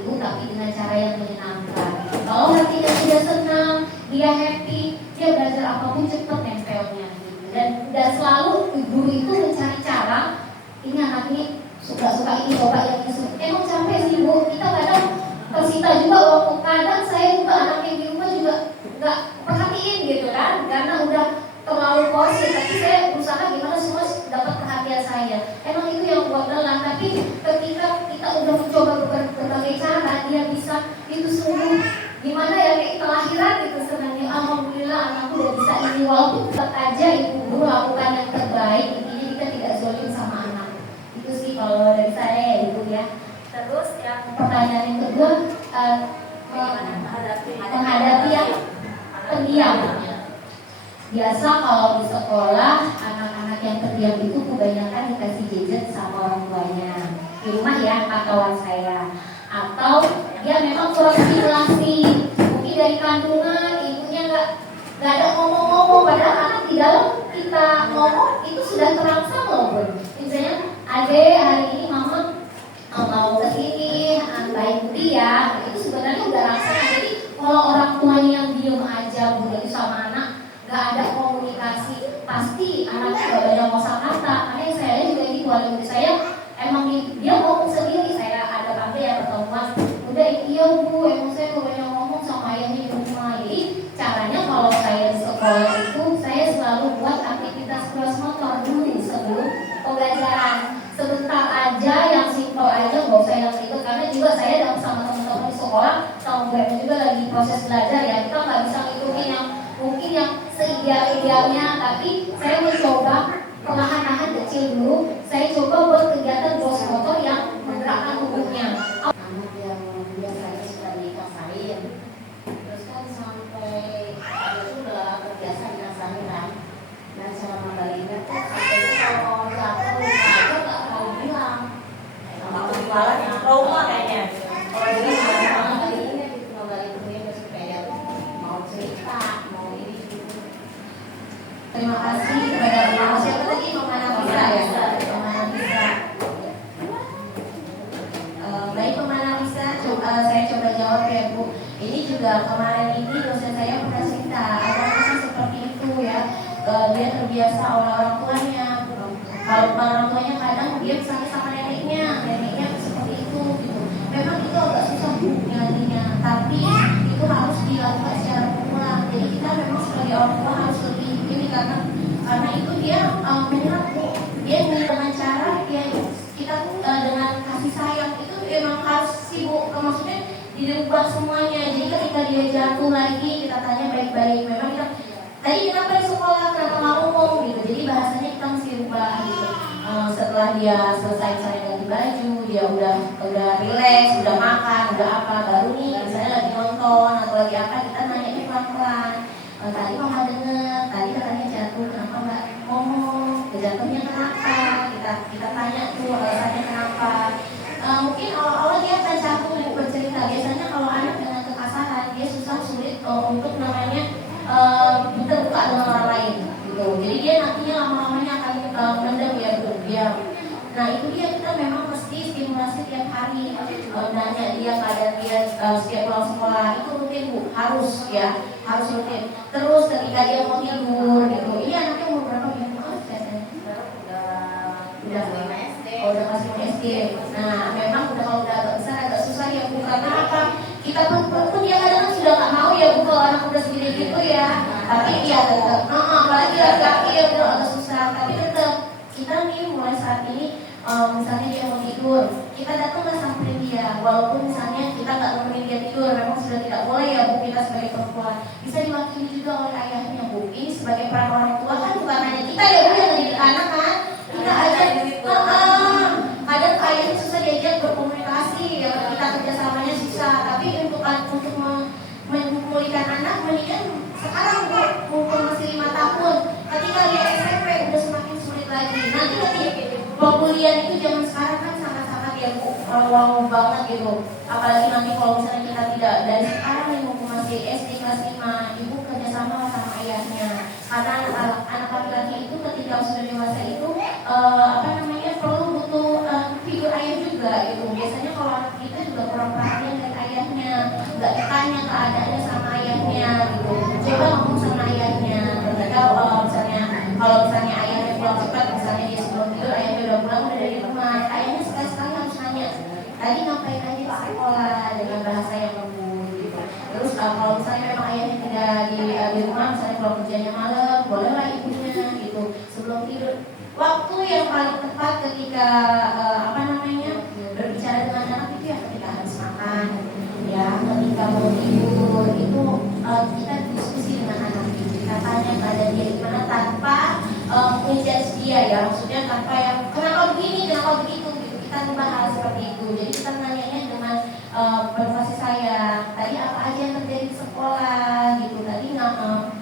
dia happy, dia belajar apapun cepet nempelnya gitu. Dan selalu guru itu mencari cara, ini anak ini suka ini, coba yang ini suka. Emang capek sih Bu, kita kadang tersita juga waktu, kadang saya juga anaknya di rumah juga nggak perhatiin gitu kan, karena udah terlalu porsi, tapi saya berusaha gimana semua dapat perhatian saya. Emang itu yang buat lelah, tapi ketika kita udah mencoba berbagai cara, dia bisa itu sungguh gimana ya, kayak kelahiran gitu sebenarnya. Alhamdulillah anakku udah bisa ini, walaupun tetap aja ibu guru lakukan yang terbaik, intinya kita tidak zolim sama anak. Itu sih kalau dari saya ya Ibu ya. Terus yang pertanyaan yang kedua, menghadapi yang pendiam. Biasa kalau di sekolah anak-anak yang terdiam itu kebanyakan dikasih gadget sama orang tuanya. Di rumah ya, kawan saya. Atau dia memang kurang stimulasi. Mungkin dari kandungan ibunya nggak ada ngomong-ngomong. Padahal anak di dalam kita ngomong itu sudah terangsang loh Bun. Misalnya, Ade hari ini mama mau kesini, baik dia, itu sebenarnya udah rangsang. Jadi kalau orang tuanya yang diem aja Bun itu sama anak, nggak ada komunikasi, pasti anaknya nggak banyak kosakata. Makanya saya juga ini wali murid saya emang dia ngomong sendiri. Saya ada panggil yang pertemuan, udah iya Bu, emang saya nggak banyak ngomong sama ayahnya di rumah. Jadi caranya kalau saya di sekolah itu saya selalu buat aktivitas kelas motor dulu sebelum pembelajaran. Sebentar aja, yang simpel aja, nggak usah yang itu, karena juga saya dalam sama teman-teman di sekolah, sama mereka juga lagi proses belajar ya, kita nggak bisa ngitungin yang mungkin yang seideal-idealnya, tapi saya mencoba perlahan-lahan kecil dulu. Saya coba buat kegiatan cross motor yang menggerakkan tubuhnya. Anak yang biasanya sudah dikasarin, terus kan sampai itu udah terbiasa dikasarin kan, dan selama bayinya tuh sampai kalau jatuh luka aja nggak mau bilang, sama malah trauma kayaknya. Kalau dia sama kali ini gitu mau balik punya bersepeda, mau cerita, mau ini. Terima kasih kepada Bapak. Siapa tadi Pemana Bisa ya? Pemana Bisa. Baik Pemana Bisa, saya coba jawab ya Bu. Ini juga kemarin ini dosen saya pernah cerita, ada anak seperti itu ya. Dia terbiasa oleh orang tuanya. Kalau orang tuanya kadang dia misalnya sama neneknya seperti itu gitu. Memang itu agak susah Bu nyalinya, tapi itu harus dilakukan secara berulang. Jadi kita memang sebagai orang tua harus lebih ini karena itu dia menyerap Bu. Dia dengan cara kita dengan kasih sayang itu memang harus sibuk, maksudnya dirubah semuanya. Jadi ketika dia jatuh lagi kita tanya baik-baik. Memang kita tadi kenapa di sekolah, kenapa nggak ngomong gitu. Jadi bahasanya kita mesti rubah gitu. Setelah dia selesai misalnya ganti baju, dia udah relax, udah makan, udah apa, baru nih misalnya lagi nonton atau lagi apa, kita nanya pelan-pelan. Tadi mama dengar, tadi katanya jatuh, kenapa nggak ngomong, jatuhnya kenapa? Kita tanya tuh alasannya kenapa. Mungkin awal-awal dia akan canggung bercerita. Biasanya kalau anak dengan kekasaran dia sulit untuk namanya terbuka dengan orang lain gitu. Jadi dia nantinya lama-lamanya akan mendem ya diam. Nah itu dia, kita memang mesti stimulasi tiap hari, nanya dia keadaan dia setiap pulang sekolah itu rutin Bu, harus rutin. Terus ketika dia mau tidur gitu, ini anaknya umur berapa ya? Udah kelas 5 SD. Nah memang kalau udah agak besar agak susah ya Bu, karena apa? Kita pun dia kadang sudah nggak mau ya Bu kalau anak udah segini gitu ya. Tapi dia tetap, apalagi laki-laki ya Bu agak susah. Tapi tetap kita nih mulai saat ini, misalnya dia mau tidur, kita datanglah samperin dia. Walaupun misalnya kita nggak nemenin dia tidur, memang sudah tidak boleh ya Bu, kita sebagai perempuan bisa diwakili juga oleh ayahnya Bu. Ini sebagai peran orang tua kan bukan hanya kita ya Bu yang mendidik anak kan. Kita aja kadang ayahnya susah diajak berkomunikasi ya, kita kerjasamanya susah. Tapi untuk memulihkan anak mendingan sekarang Bu, mumpung masih 5 tahun, ketika dia SMP udah semakin sulit lagi. Nanti pemulihan itu zaman sekarang kan sangat-sangat ya Bu, wow banget gitu. Apalagi nanti kalau misalnya kita tidak dari sekarang nih mumpung masih SD kelas 5, ibu kerjasama sama ayahnya. Karena anak laki-laki itu ketika sudah dewasa itu perlu butuh figur ayah juga gitu. Biasanya kalau anak kita juga kurang perhatian dari ayahnya, nggak ditanya keadaannya sama ayahnya gitu. di rumah, misalnya kalau kerjanya malam, bolehlah ibunya gitu sebelum tidur. Waktu yang paling tepat ketika berbicara dengan anak itu ya ketika habis makan, ya ketika mau tidur itu kita diskusi dengan anak, kita tanya pada dia gimana tanpa menjudge dia ya, maksudnya tanpa yang kenapa begini, kenapa begitu gitu. Kita membahas seperti itu. Jadi kita nanyanya dengan penuh kasih sayang. Tadi apa aja yang terjadi di sekolah gitu. Tadi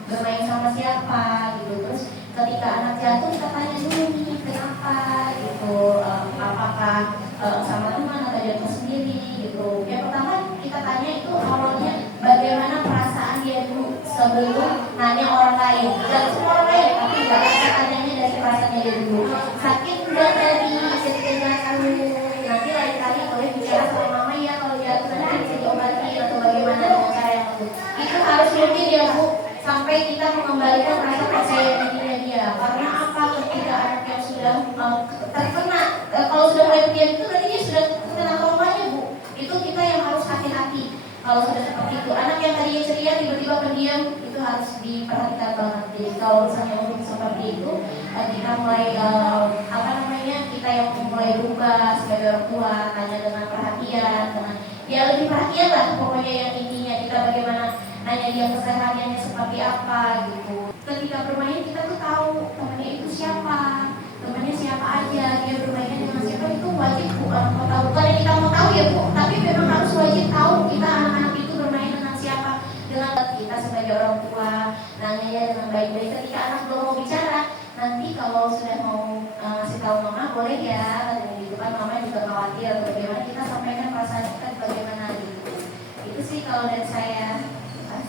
bermain sama siapa gitu. Terus ketika anak jatuh kita tanya dulu nih kenapa gitu. Apakah sama teman atau jatuh sendiri gitu. Yang pertama kita tanya itu awalnya bagaimana perasaan dia dulu sebelum nanya orang lain. Jangan semua orang lain, tapi enggak, kita tanyanya dari perasaannya dia dulu. Sakit enggak tadi? Cerita kamu. Nanti lain kali boleh bicara sama mama ya, kalau jatuh nanti bisa diobati atau bagaimana dengan cara yang bagus. Itu harus rutin ya Bu, sampai kita mengembalikan rasa percaya diri dia. Karena apa? Ketika anak yang sudah terkena, kalau sudah mulai berdiam itu berarti dia sudah terkena traumanya Bu. Itu kita yang harus hati-hati. Kalau sudah seperti itu, anak yang tadinya ceria tiba-tiba pendiam, itu harus diperhatikan banget. Jadi kalau misalnya untuk seperti itu, kita mulai kita yang mulai berubah sebagai orang tua, tanya dengan perhatian, dengan ya lebih perhatian lah pokoknya yang intinya kita bagaimana nanya dia kesehariannya seperti apa gitu. Ketika bermain kita tuh tahu temannya itu siapa, temannya siapa aja, dia bermainnya dengan siapa, itu wajib Bu orang tua tahu. Bukan kita mau tahu ya Bu, tapi memang harus wajib tahu kita anak-anak itu bermain dengan siapa. Dengan kita sebagai orang tua nanya ya dengan baik-baik. Ketika anak belum mau bicara, nanti kalau sudah mau ngasih tahu mama boleh ya, dan gitu kan mama juga khawatir atau bagaimana, kita sampaikan perasaan kita bagaimana gitu. Itu sih kalau dari saya.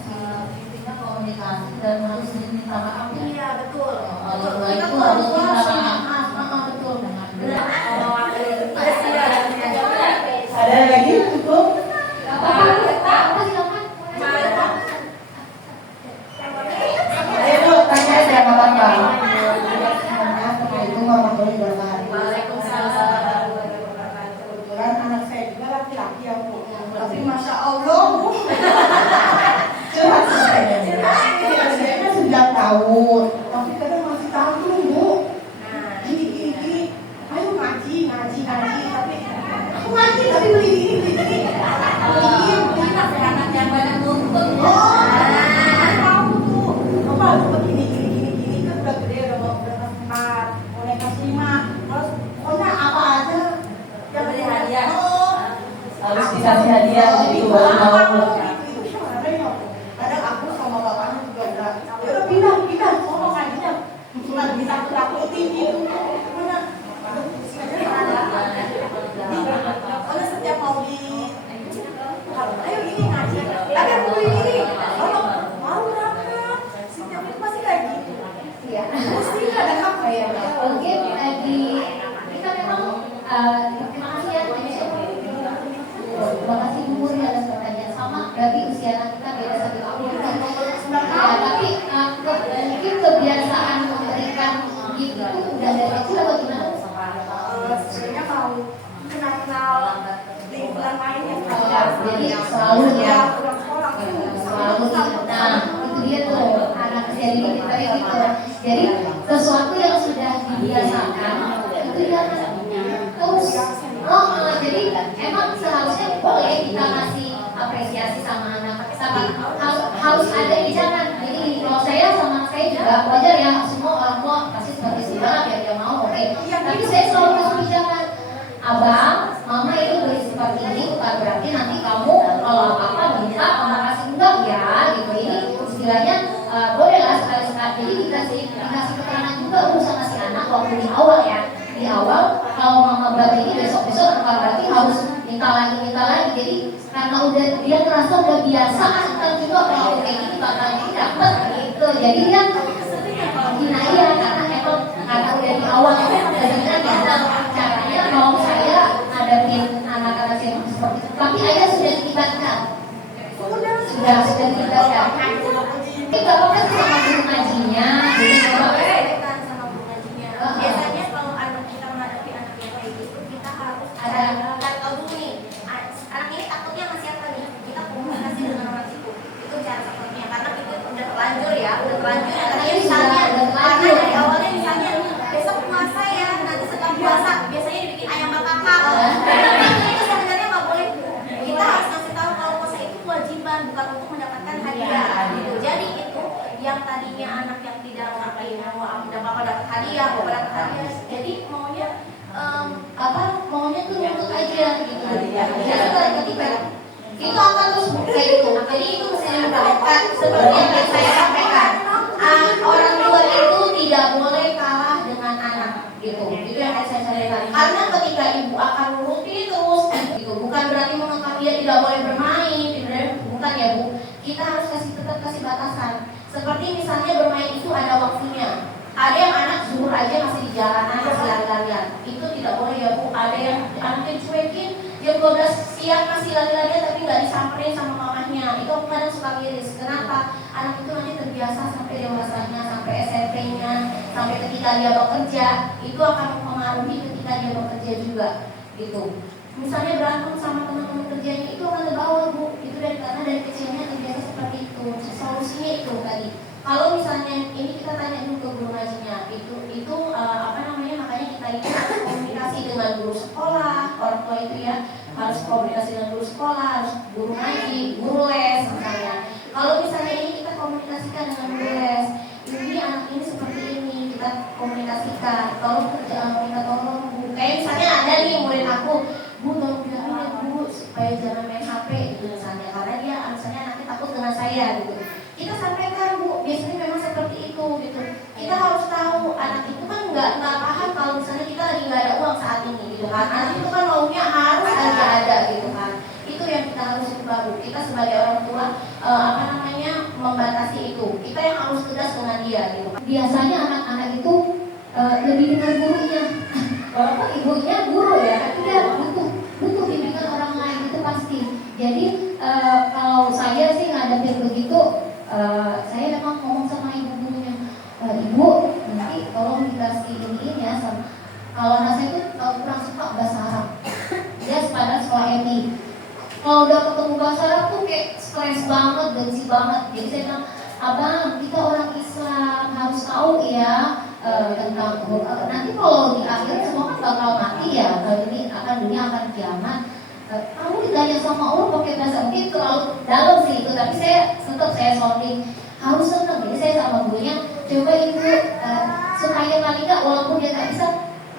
Intinya komunikasi dan harus minta maaf. Iya betul. Itu harus minta maaf. Betul. Ada lagi cukup? Ayo tanya aja apa-apa. Assalamualaikum warahmatullahi wabarakatuh. Waalaikumsalam. Kebetulan anak saya juga laki-laki ya Bu. Tapi masya Allah Bu. Curhat saya. Saya kan 9 tahun, tapi kadang masih tanggung Bu. Gini. Ayo ngaji. Tapi aku ngaji tapi beli ini. Beli anak yang banyak nuntut. Tahu Bu. Apa begini kan udah gede, udah mau berapa sempat. Mau naik kelas 5. Terus pokoknya apa aja yang beli hadiah. Harus dikasih hadiah gitu baru mau. Kadang aku sama bapaknya juga udah pindah ngomong ngajinya cuma ditakut-takutin gitu. Pokoknya setiap mau ayo ini ngaji, tapi aku beli ini, mau berangkat, setiap itu pasti kayak gitu. Iya. Mesti kadang apa ya? Oke, kita memang terima kasih ya. Terima kasih Bu Muri atas pertanyaan. Sama berarti usia anak kita beda 1 tahun. Ya, tapi mungkin kebiasaan memberikan gift itu udah dari kecil atau gimana? Sebenarnya mau kenal lingkungan lain yang Jadi selalu ya. Selalu. Nah, itu dia tuh anak usia dini kita gitu. Jadi sesuatu yang sudah dibiasakan itu dia terus. Jadi emang seharusnya boleh kita kasih apresiasi sama anak, tapi harus ada bijakan. Jadi kalau saya sama anak saya juga wajar ya, semua orang tua pasti seperti saudara ya dia mau oke. Tapi saya selalu kasih bijakan, abang, mama itu beli seperti ini bukan berarti nanti kamu kalau apa minta mama kasih enggak ya gitu. Ini istilahnya bolehlah sekali-sekali. Jadi dikasih keterangan juga sama si anak waktu di awal ya. Di awal kalau mama berarti ini besok-besok apa berarti harus minta lagi. Jadi karena udah dia ngerasa udah biasa kan juga kalau kayak gini bakal ini dapat gitu. Jadi dia ya karena udah di awal sebenarnya caranya kalau saya ngadepin anak-anak yang seperti itu. Tapi ayah sudah dilibatkan. Sudah dilibatkan. Tapi gak apa-apa sama guru ngajinya. Biasanya kalau anak kita menghadapi anak yang kayak gitu, kita harus ada tahu dulu nih. Anak ini takutnya sama siapa nih? Kita komunikasi dengan orang itu. Itu cara takutnya. Karena itu udah terlanjur. Tadi misalnya karena dari awalnya misalnya besok puasa ya, nanti setelah puasa biasanya dibikin ayam bakar. Itu sebenarnya nggak boleh. Kita harus kasih tahu kalau puasa itu kewajiban, bukan untuk mendapatkan hadiah. Gitu. Jadi itu yang tadinya anak yang tidak ngerti bapak dapat hadiah, bapak dapat hadiah. Jadi maunya maunya tuh nuntut aja gitu. Jadi ketika itu akan terus kayak gitu. Jadi itu mesti dilakukan seperti yang saya sampaikan. Orang tua itu tidak boleh kalah dengan anak gitu. Itu yang saya sampaikan. Karena ketika ibu akan nuruti terus gitu, bukan berarti mengangkat dia tidak boleh bermain, bukan ya Bu. Kita harus tetap kasih batasan. Seperti misalnya bermain itu ada waktunya. Ada yang anak zuhur aja masih di jalanan, masih lari-larian. Itu tidak boleh ya Bu. Ada yang anaknya cuekin, jam 12 siang masih lari-larian tapi nggak disamperin sama mamahnya. Itu aku kadang suka miris. Kenapa? Anak itu nanti terbiasa sampai dewasanya, sampai SMP-nya, sampai ketika dia bekerja. Itu akan mempengaruhi ketika dia bekerja juga. Gitu. Misalnya berantem sama teman-teman kerjanya itu akan terbawa Bu. Itu karena dari kecilnya terbiasa seperti itu. Solusinya itu tadi. Kalau misalnya ini kita tanya dulu ke guru ngajinya, itu makanya kita itu harus komunikasi dengan guru sekolah, orang tua itu ya harus komunikasi dengan guru sekolah, harus guru ngaji, guru les misalnya. Kalau misalnya ini kita komunikasikan dengan guru les, ini anak ini seperti ini, kita komunikasikan. Kalau minta tolong Bu, kayak misalnya ada nih murid aku, Bu tolong bilangin ya Bu supaya jangan main HP gitu misalnya, karena dia misalnya nanti takut dengan saya gitu. Kita sampaikan Bu, biasanya memang seperti itu gitu. Kita harus tahu anak itu kan nggak paham kalau misalnya kita lagi nggak ada uang saat ini gitu kan. Anak itu kan maunya harus ada gitu kan. Itu yang kita harus ubah Bu. Kita sebagai orang tua membatasi itu. Kita yang harus tegas dengan dia gitu. Biasanya anak-anak itu lebih dengar gurunya. Walaupun ibunya guru ya, tapi dia butuh bimbingan orang lain itu pasti. Jadi kalau saya sih ngadepin begitu, saya memang ngomong sama ibu gurunya, Ibu nanti tolong dikasih ini ya sama. Kalau anak saya itu kurang suka bahasa Arab, dia pada sekolah MI. Kalau udah ketemu bahasa Arab tuh kayak stres banget, benci banget. Jadi saya bilang, Abang kita orang Islam harus tahu ya tentang nanti kalau di akhir semua kan bakal mati ya. Kalau ini dunia akan kiamat. Kamu ditanya sama Allah pakai bahasa mungkin terlalu dalam sih itu, tapi saya sounding harus senang. Jadi saya sama gurunya, coba ibu supaya paling nggak walaupun dia nggak bisa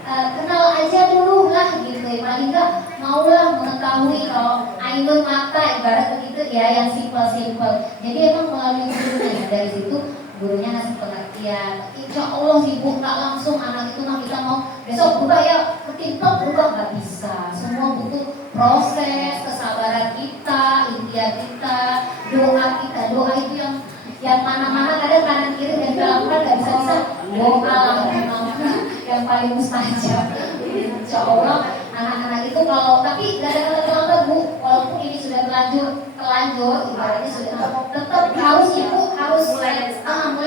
kenal aja dulu lah gitu ya, paling nggak maulah mengetahui kalau ainun mata ibarat begitu ya, yang simple. Jadi emang melalui gurunya dari situ gurunya ngasih pengertian. Insya Allah sih Bu, nggak langsung anak itu kita mau besok berubah ya ketimpa berubah, nggak bisa. Semua butuh proses, kesabaran kita, ikhtiar kita, doa itu yang mana-mana kadang kanan kiri dan dilakukan nggak bisa doa memang yang paling mustajab. Insya Allah anak-anak itu kalau tapi nggak ada kata Bu, walaupun ini sudah terlanjur ibaratnya sudah tetap harus ibu harus mulai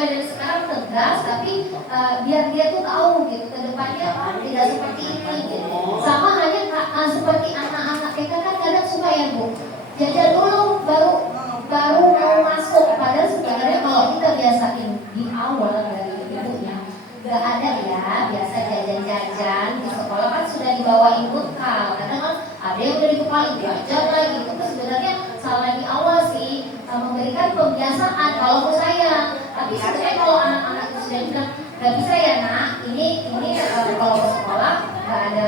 dari sekarang tegas, tapi biar dia tuh tahu gitu ke depannya tidak seperti ini gitu. Sama hanya seperti anak-anak kita kan kadang suka ya Bu, jajan dulu baru mau masuk, padahal sebenarnya kalau kita biasain di awal dari ibunya nggak ada ya, biasa jajan-jajan di sekolah kan sudah dibawain bekal, kadang kan ada yang udah dikepalin jajan lagi. Itu sebenarnya salah di awal sih, memberikan pembiasaan kalau menurut saya. Tapi sebenarnya kalau anak-anak itu sudah bilang nggak bisa ya nak, ini kalau ke sekolah nggak ada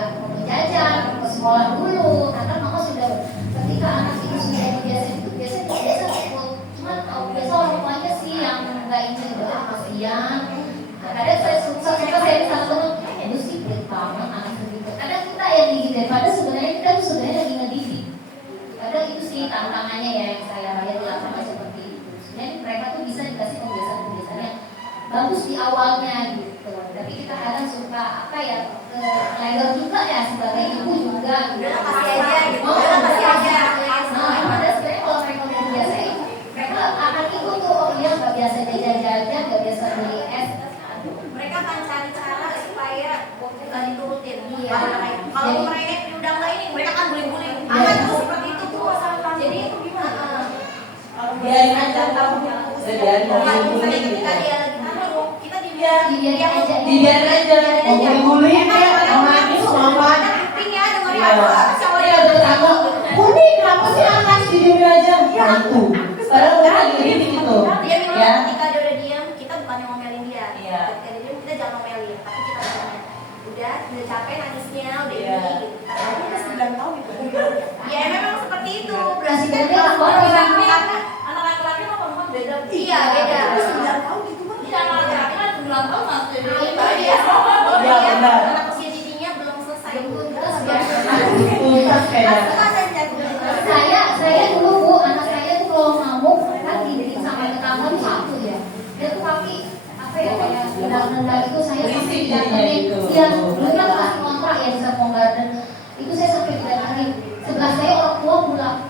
jajan, ke sekolah dulu. Karena mama sudah ketika anak itu sudah biasa cuma biasa orang tuanya sih yang nggak ini kasihan. Kadang saya suka saya bisa ngomong, itu sih pelit banget anak segitu. Kadang kita yang dididik daripada sebenarnya kita tuh sebenarnya lagi ngedidik. Kadang itu sih tantangannya ya yang saya lihat di lapangan seperti itu. Sebenarnya mereka tuh bisa dikasih pembiasaan yang bagus di awalnya gitu. Tapi kita kadang suka legal juga ya sebagai ibu juga. Udah pasti aja gitu. Pasti aja. Padahal sebenarnya kalau mereka udah biasain, mereka akan ikut tuh. Oh dia nggak biasa jajan-jajan, nggak biasa beli es. Mereka akan cari cara supaya nggak diturutin. Iya. Kalau mereka udah nggak ini, mereka akan bullying. Anak tuh seperti itu tuh. Jadi itu gimana? Biarin aja tahu. Biarin Misalnya ketika dia dibiarin aja, mau bully ya, mau nangis, mau apa? Iya, tetangga, Buni kenapa sih anak dibiarin aja? Hantu. Padahal kita lagi ini gitu, ya. Ketika dia udah diam, kita bukannya ngomelin dia. Iya. Ketika dia diam, kita jangan ngomelin, tapi kita tanya, udah capek nangisnya, udah Iya. ini gitu. Kita 9 tahun gitu. Ya memang seperti itu. Berarti Kan dia kalau orang karena anak laki-laki sama perempuan beda. Iya, beda. 9 tahun gitu kan. Iya, anak laki-laki kan 9 tahun masih jadi Iya, benar. anak usia didinya belum selesai. Terus Tuntas kayaknya. saya dulu Bu, anak saya tuh kalau ngamuk kan dibikin sama tetangga tuh satu ya. Dia tuh kaki apa ya kayak nendang-nendang itu saya sampai Berisik didatengin. jadinya gitu. Iya, dulu kan masih kontrak ya di Serpong Garden. Itu saya sampai didatengin. Sebelah saya orang tua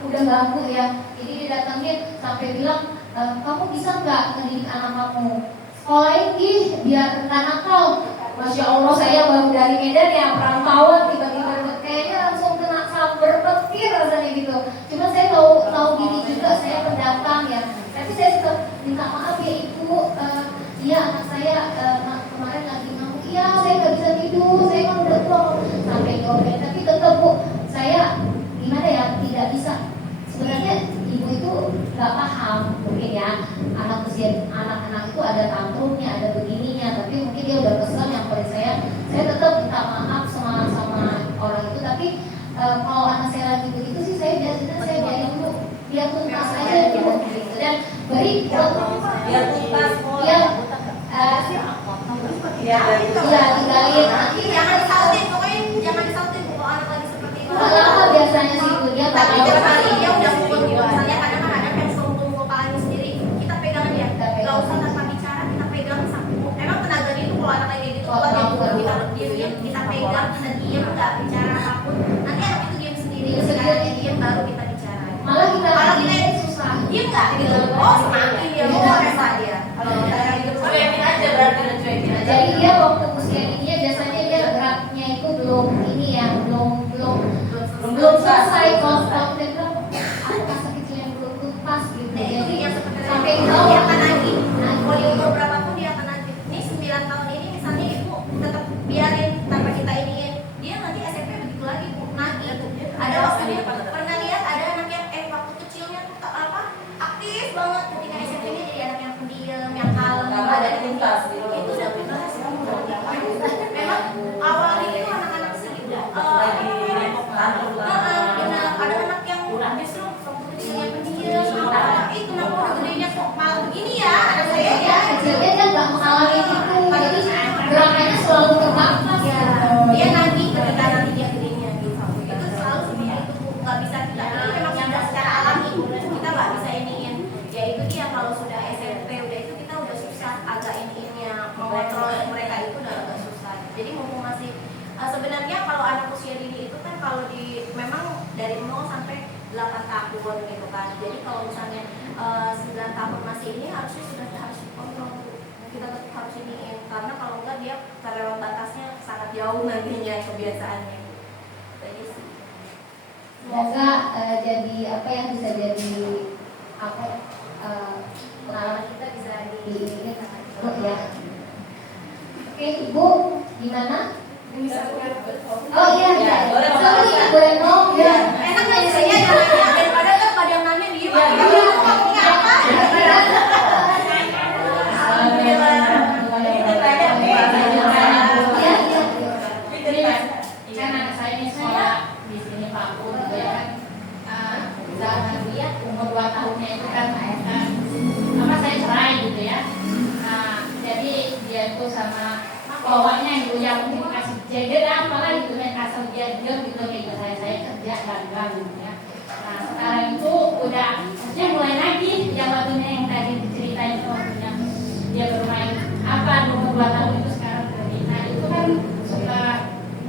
udah ganggu ya. Jadi didatengin sampai bilang, kamu bisa nggak ngedidik anak kamu? Sekolahin ih biar nggak nakal. Masya Allah, saya baru dari Medan ya, perantauan tiba-tiba kayaknya langsung kena sabar petir rasanya gitu. Cuma saya tahu gini juga, saya pendatang ya. Tapi saya tetap minta maaf ya Ibu. Iya anak saya kemarin lagi ngamuk. Iya saya nggak bisa tidur, saya kan udah tua sampai diomelin. Tapi tetap Bu, saya gimana ya tidak bisa. Sebenarnya ibu itu nggak paham mungkin ya anak-anak itu ada tantrumnya, ada begininya, tapi mungkin dia udah kesel nyamperin saya tetap minta maaf sama orang itu. Tapi kalau anak saya lagi begitu sih saya biarin dulu, biar tuntas aja gitu. Dan beri Biar tuntas. ya tinggalin nanti jangan disautin, pokoknya jangan disautin kalau anak lagi seperti itu. nggak lama biasanya sih itu dia Tapi bakal kali dia udah mukul gitu, misalnya kadang kan ada yang sungguh kepalanya sendiri, kita pegang dia, nggak usah tanpa bicara, kita pegang sampai. Emang tenaga dia itu kalau anak kayak gitu, kalau kita diam, kita pegang, kita diam, nggak bicara apapun, nanti anak itu diam sendiri, sekarang dia diam baru kita bicara. malah kita Kalau kita susah. diam nggak, gitu, oh semakin dia mau rasa dia. Kalau kita kayak gitu, Cuekin aja berarti, udah cuekin aja. Jadi dia waktu usia ini biasanya dia geraknya itu belum ini ya, belum selesai. Kalau dia bilang aku masa kecil yang belum pas gitu. nah, itu Jadi yang seperti sampai itu, tahu dia akan nagih. Mau di umur berapapun dia akan nagih. Ini 9 tahun ini misalnya ibu tetap biarin tanpa kita iniin, dia nanti SMP begitu lagi bu, nagih. Ada waktu dia pernah lihat ada anak yang waktu kecilnya tuh apa aktif banget, ketika SMP-nya jadi anak yang pendiam, yang kalem, Karena ada tuntas gitu. itu udah bebas. Memang awalnya itu anak-anak sih gitu. Benar, ada anak yang justru waktu kecilnya pendiam, itu kenapa udah gedenya kok malah begini ya, anak saya ya. kecilnya dia nggak mengalami itu. Jadi geraknya selalu ke belakang ya. Dia nanti ketika nanti dia gedenya gitu, itu selalu seperti itu bu, nggak bisa kita, itu memang sudah secara alami, kita nggak bisa iniin. Ya itu dia kalau sudah SMP udah itu kita udah susah agak iniinnya, mengontrol mereka itu udah agak susah. Jadi mumpung masih sebenarnya kalau anak usia dini itu kan kalau memang dari 0 sampai 8 tahun gitu kan. Jadi kalau misalnya 9 tahun masih ini harusnya sudah harus kontrol, kita tetap harus iniin, karena kalau enggak dia terlewat batasnya sangat jauh nantinya kebiasaannya. Jadi sih. Semoga jadi apa yang bisa jadi apa pengalaman kita bisa di ya. Oke Ibu, gimana? Oh iya, Ya, boleh, sorry Mbak. boleh dong ya. Enak ya saya nanya daripada kan pada yang nanya dia apa? Kan anak saya ini sekolah di sini Pak Pur gitu ya kan. Zaman dia umur 2 tahunnya itu kan apa saya cerai gitu ya. Nah, jadi dia itu sama bawahnya yang mungkin kasih jajan apalah gitu kan, asal dia diam gitu kayak saya kerja dan gitu ya. Nah, sekarang itu udah dia mulai lagi yang waktunya yang tadi diceritain itu waktunya dia bermain apa umur 2 tahun itu sekarang berarti. Nah, itu kan suka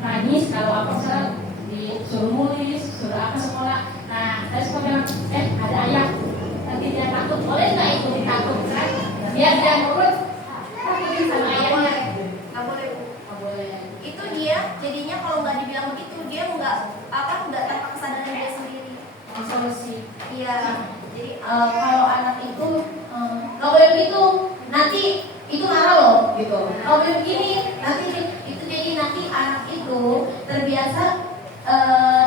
nangis kalau apa misalnya disuruh nulis, suruh apa sekolah. Nah, saya suka bilang, ada ayah, nanti dia takut, boleh nggak itu ditakut kan? Dia nurut, takutin sama ayahnya. Nggak boleh bu. Nggak boleh. Itu dia jadinya kalau nggak dibilang begitu dia nggak tanpa kesadaran dia sendiri. Solusi. Iya. Jadi Kalau anak itu nggak boleh begitu, nanti itu marah loh gitu. Kalau begini nanti itu jadi nanti anak itu terbiasa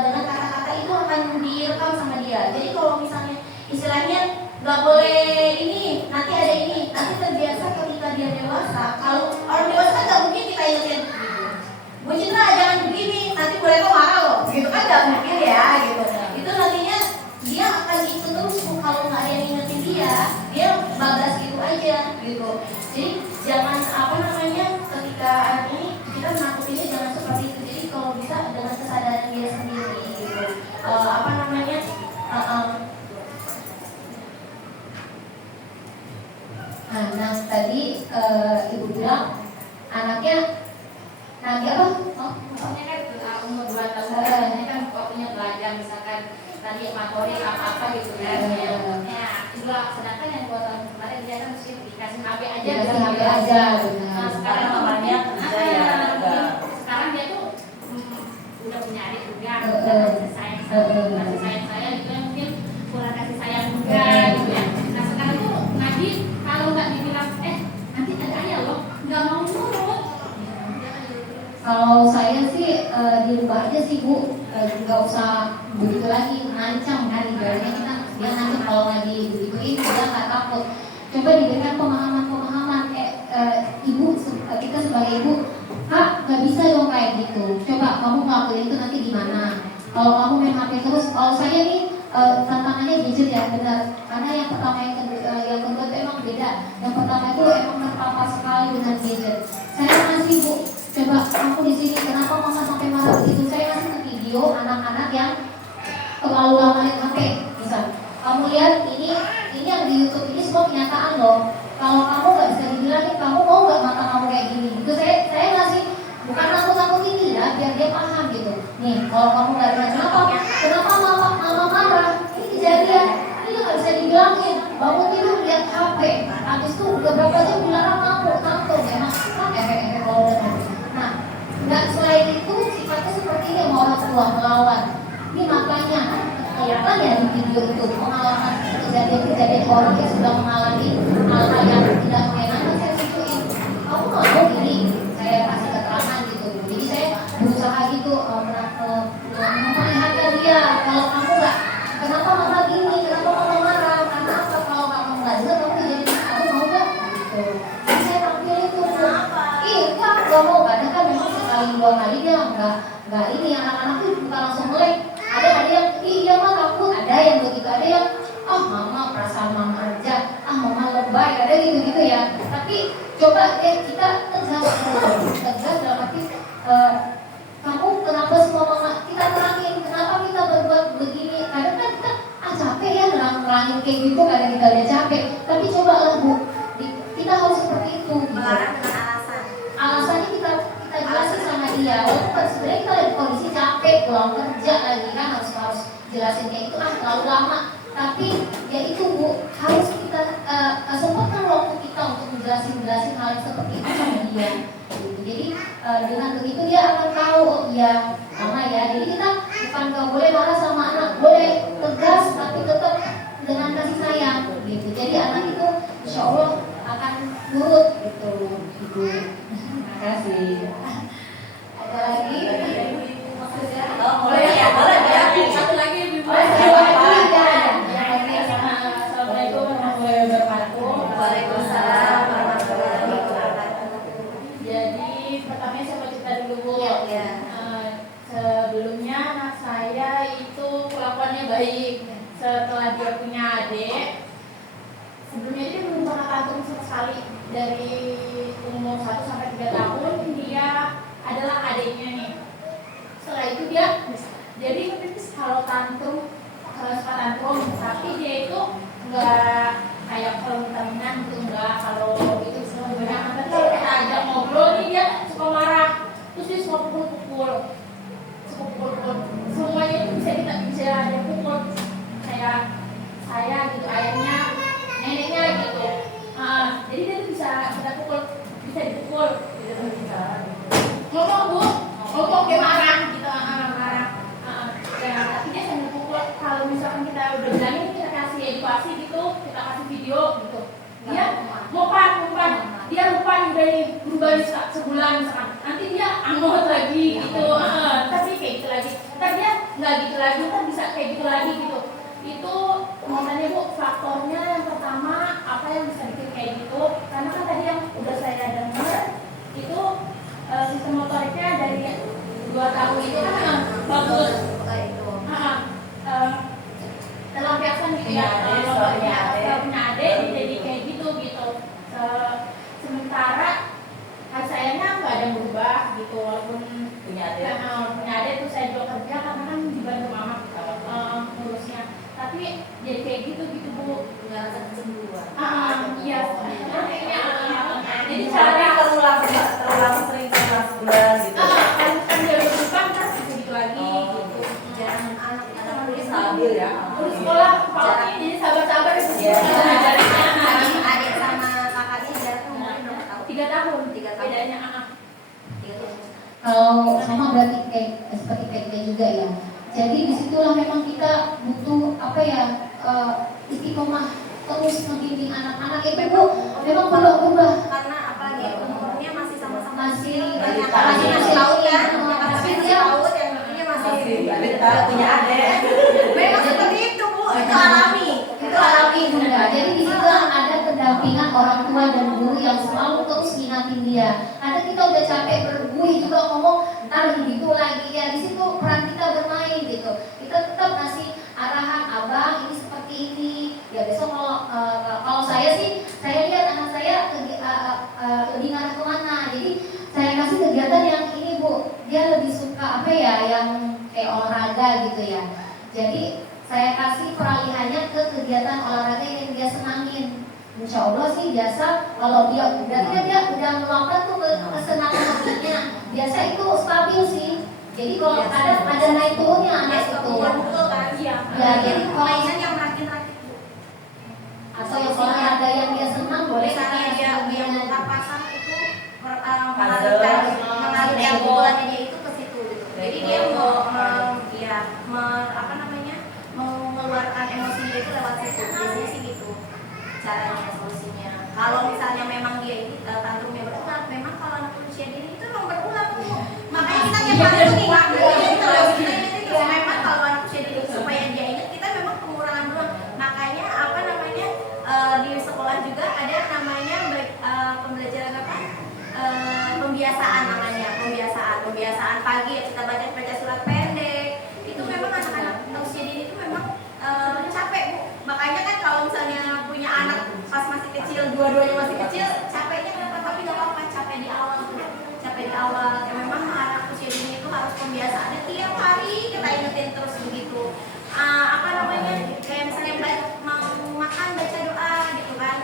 dengan kata-kata itu akan direkam sama dia. Jadi kalau misalnya istilahnya nggak boleh ini, nanti ada ini, nanti terbiasa ketika dia dewasa. Kalau orang dewasa kan nggak mungkin kita ingetin Bu Citra jangan begini, nanti mereka marah loh, gitu kan nggak mungkin ya, gitu. Itu nantinya dia akan ikut terus kalau nggak ada yang ingetin dia bagas gitu aja, gitu. Jadi jangan apa namanya ketika anak ini kita menakutinnya jangan seperti itu. Jadi kalau bisa dengan kesadaran dia sendiri, gitu. Apa namanya? Nah, tadi ibu bilang anaknya nanti apa? Maksudnya kan umur 2 tahun ini kan waktunya belajar misalkan tadi motorik apa gitu kan. Ya, juga sedangkan yang 2 tahun kemarin dia kan mesti dikasih HP aja. Dikasih HP aja, benar. Nah, sekarang namanya kerja ya. Sekarang dia tuh udah punya adik juga, kasih sayang saya gitu ya, mungkin kurang kasih sayang juga gitu ya. Nah sekarang tuh Nabi kalau nggak dibilang nanti ada ayah loh, nggak mau nurut. Kalau saya sih dirubah aja sih Bu, nggak usah begitu lagi mengancam kan, ibaratnya kita dia nanti kalau nggak dibegituin dia nggak takut. Coba diberikan pemahaman ibu, kita sebagai ibu, Kak nggak bisa dong kayak gitu. Coba kamu ngelakuin itu nanti di mana? Kalau kamu main HP terus, kalau saya nih tantangannya gadget ya benar. Karena yang pertama yang kedua itu emang beda. Yang pertama itu emang terpapar sekali dengan gadget. Saya masih Bu, coba aku di sini kenapa mama sampai marah begitu? Saya kasih ke video anak-anak yang terlalu lama main HP. Misal, kamu lihat ini yang di YouTube ini semua kenyataan loh. Kalau kamu nggak bisa dibilangin, kamu mau nggak mata kamu kayak gini? Itu saya ngasih bukan nakut-nakutin dia, biar dia paham gitu. Nih, kalau kamu nggak bilang kenapa mama marah? Ini kejadian, ini nggak bisa dibilangin. Bangun tidur lihat HP, habis itu udah berapa jam dilarang ngantuk, emang kan efek-efek kalau udah ngantuk. Nah, nggak selain itu sifatnya seperti ini sama orang tua melawan. Ini makanya kelihatan ya di video itu pengalaman kejadian orang yang sudah mengalami hal-hal yang tidak menyenangkan. Saya situin, kamu nggak mau ini, saya kasih keterangan gitu. Jadi saya berusaha gitu memperlihatkan dia kalau kamu nggak, kenapa mama gini, kenapa mama marah, karena apa? Kalau kamu nggak jelas kamu jadi kamu mau nggak gitu. Jadi saya tampil itu, iya nggak mau, kadang kan memang sekali 2 kali dia nggak ini, anak-anak tuh bukan langsung melek. Ada yang iya mah takut, ada yang begitu, ada yang mama perasaan mama aja, mama lebay, ada gitu ya. Tapi coba kita tegas dalam arti kamu kenapa semua mama kita terangin, kenapa kita berbuat begini. Kadang kan kita capek ya nerangin kayak gitu, kadang kita udah capek. Tapi cobalah Bu, kita harus seperti itu gitu. Alasannya kita jelasin sama dia. Walaupun sebenarnya kita lagi kondisi capek, pulang kerja lagi kan harus jelasin kayak itu terlalu lama. Tapi ya itu Bu, harus kita sempatkan waktu kita untuk menjelasin hal yang seperti itu sama dia. Jadi dengan begitu dia akan tahu, oh iya mama ya. Jadi kita bukan nggak boleh marah sama anak, boleh tegas tapi tetap dengan kasih sayang gitu. Jadi anak itu insya Allah akan nurut gitu. Terima kasih. Ada lagi? Maksudnya? Boleh ya. Satu lagi Assalamualaikum warahmatullahi wabarakatuh. Waalaikumsalam warahmatullahi wabarakatuh. Jadi pertamanya saya mau cerita dulu Bu. Ya. Sebelumnya anak saya itu kelakuannya baik. Setelah dia punya adik, sebelumnya dia belum pernah tantrum sama sekali. Dari umur 1 sampai 3 tahun dia adalah adiknya nih. Setelah itu dia jadi berubah sebulan misalkan, nanti dia anggot lagi gitu, tapi kayak gitu lagi, ntar dia nggak gitu lagi, ntar bisa kayak gitu lagi gitu. Itu makanya Bu, faktornya yang pertama apa yang bisa bikin kayak gitu, karena kan tadi yang udah saya dengar itu sistem motoriknya dari 2 tahun itu kan bagus, terlampiaskan gitu ya, punya adik jadi kayak gitu. Sementara sayanya nggak ada yang berubah gitu, walaupun punya adik tuh saya juga kerja karena kan dibantu mama ngurusnya, tapi jadi kayak gitu Bu, nggak rasa kecemburuan. Iya, kayaknya jadi cara terulang sering sebulan gitu. kan dia berubah kan gitu lagi gitu. Jangan anak-anak Stabil ya. Terus sekolah kalau ini jadi sabar-sabar ya. Ngajarinnya adik sama kakaknya jaraknya mungkin berapa tahun? 3 tahun, 3 tahun. bedanya. 3 tahun. Kalau sama berarti kayak seperti kayak juga ya. Jadi disitulah memang kita butuh apa ya, istiqomah terus membimbing anak-anak itu Bu, memang perlu berubah. Karena apalagi umurnya masih sama-sama Masih banyak masih tahu ya, masih masih dia tahu yang pentingnya masih punya adik. memang seperti itu Bu, itu alami. itu alami juga. Jadi di situ ada pendampingan orang tua dan guru yang selalu terus ngingatin dia. Ada kita udah capek berbuih juga ngomong ntar gitu lagi ya, di situ peran kita bermain gitu. Kita tetap ngasih arahan, abang ini seperti ini. Ya besok kalau saya sih, saya lihat anak saya lebih ngarah kemana. Jadi saya kasih kegiatan yang ini Bu, dia lebih suka apa ya, yang kayak olahraga gitu ya. Jadi saya kasih peralihannya ke kegiatan olahraga yang dia senangin. Insya Allah sih biasa kalau dia udah meluapkan tuh kesenangan hatinya. Biasa itu stabil sih. Jadi kalau ada naik turunnya anak itu. Ya, jadi kalau mainan yang rakit-rakit Bu. atau yang olahraga yang dia senang boleh Misalnya dia yang dengan buka pasang itu mengalihkan pukulannya dia itu ke situ gitu. Jadi dia mau mengeluarkan emosi dia itu lewat situ. Biasanya sih gitu caranya, solusinya. Kalau misalnya memang dia ini tantrumnya berulang, memang kalau anak usia dini itu memang berulang Bu. Makanya kita tiap hari itu memang kalau anak usia dini supaya dia ingat, kita memang pengurangan berulang. Makanya di sekolah juga ada namanya pembelajaran pembiasaan, namanya pembiasaan pagi kita baca surat pendek. Itu memang anak-anak usia dini itu memang capek Bu. Makanya kan kalau misalnya punya anak pas masih kecil, dua-duanya masih kecil, capeknya kenapa? Tapi nggak apa-apa, capek di awal. Ya memang anak usia dini itu harus pembiasaannya tiap hari kita ingetin terus begitu. Kayak misalnya mau makan baca doa gitu kan,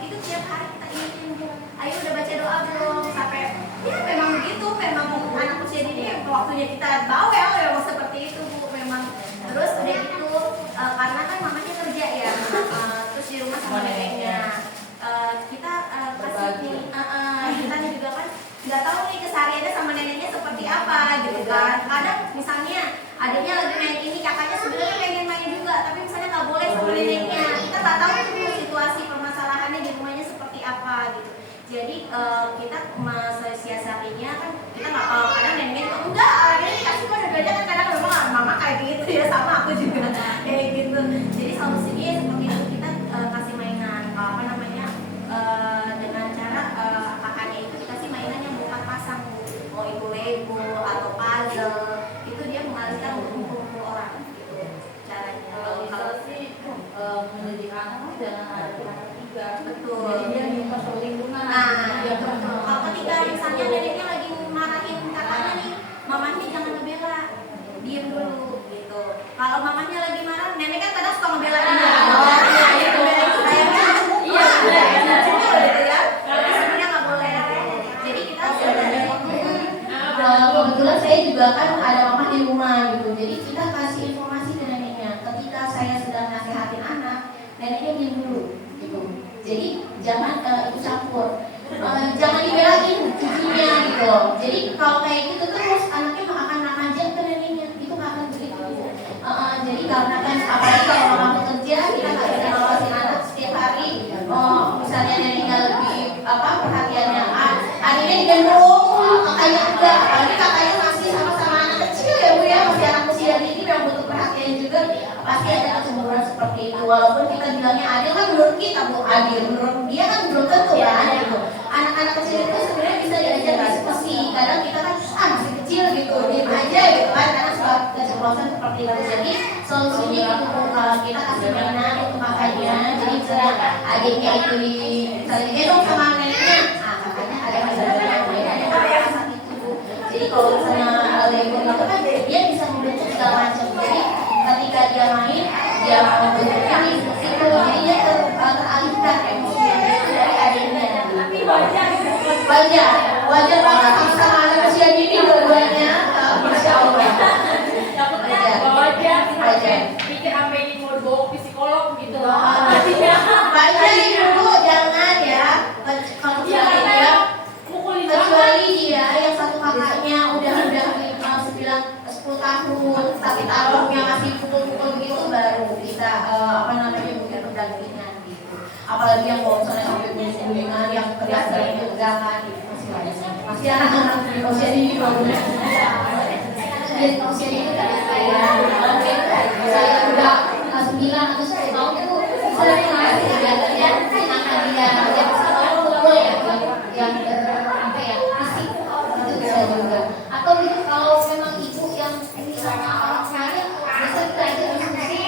itu tiap hari kita ingetin Bu, ayo udah baca doa belum, sampai ya memang begitu. Memang anak usia dini waktunya kita bawel ya seperti itu Bu memang. Terus udah gitu karena kan mamanya kerja ya, terus di rumah sama neneknya, kita kasih kita juga kan nggak tahu nih kesehariannya sama neneknya seperti apa gitu kan. Kadang misalnya adiknya lagi main ini, kakaknya sebenarnya pengen main juga, tapi misalnya nggak boleh sama neneknya. Kita nggak tahu tuh situasi permasalahannya di rumahnya seperti apa gitu. Jadi kita mensiasatinya kan, kita nggak kadang neneknya juga enggak, ini kasih kok udah kan, kadang memang mama kayak gitu ya, sama aku juga kayak gitu. Jadi solusinya seperti itu, kita kasih mainan dengan cara kakaknya itu dikasih mainan yang bukan pasang, mau itu Lego atau puzzle, itu dia mengalihkan kumpul-kumpul orang gitu caranya. Kalau sih Mendidik anak jangan ada pihak ketiga. betul. Jadi dia minta lingkungan. Kalau ketika misalnya neneknya lagi marahin kakaknya nih, mamanya jangan ngebela, diem dulu gitu. Kalau mamanya lagi marah, nenek kan kadang suka ngebela dia. Kebetulan saya juga kan ada mama di rumah gitu, jadi kita kasih informasi ke neneknya. Ketika saya sedang nasihatin anak, neneknya diam dulu gitu. Jadi jangan ikut campur, jangan dibelain cucunya gitu. Jadi kalau kayak gitu terus anaknya akan remaja ke neneknya, itu nggak akan begitu. Jadi karena kan apalagi kalau mama bekerja, kita nggak bisa ngawasin anak setiap hari. Misalnya neneknya lebih perhatiannya kakaknya digendong, kakaknya juga, apalagi kakaknya masih sama-sama anak kecil ya Bu ya, masih anak usia dini yang butuh perhatian juga, pasti ada kecemburuan seperti itu. Walaupun kita bilangnya adil kan menurut kita Bu adil, menurut dia kan belum tentu ya gitu. Anak-anak kecil itu sebenarnya bisa diajar diskusi, kadang kita kan masih kecil gitu, diam aja gitu kan, karena sebab keceplosan seperti itu. Jadi solusinya itu kita kasih mainan untuk kakaknya, jadi misalnya adiknya itu misalnya gendong sama neneknya, kakaknya ada mainannya saat itu Bu. Jadi kalau misalnya Lego itu kan dia bisa membentuk segala macam. Jadi ketika dia main, dia membentuknya di situ, jadi dia teralihkan emosinya itu dari adiknya. Wajar banget sama anak usia dini dua-duanya, masya Allah. Wajar. Pikir apa ini mau dibawa ke psikolog gitu. Wajar ibu, jangan ya. Kalau kecuali dia yang satu kakaknya udah 10 tahun, tapi taruhnya masih pukul-pukul begitu baru bisa mungkin pendampingan gitu. Apalagi yang mau misalnya sampai bullying-bullyingan yang kelihatan itu tegangan gitu, masih anak-anak di usia dini barunya. Jadi usia dini dari saya udah 9 atau 10 tahun itu saya ngasih dia anak dia yang sama ya yang apa ya fisik itu bisa juga. Atau gitu kalau memang ibu yang ini sama orang kaya bisa kita itu diskusi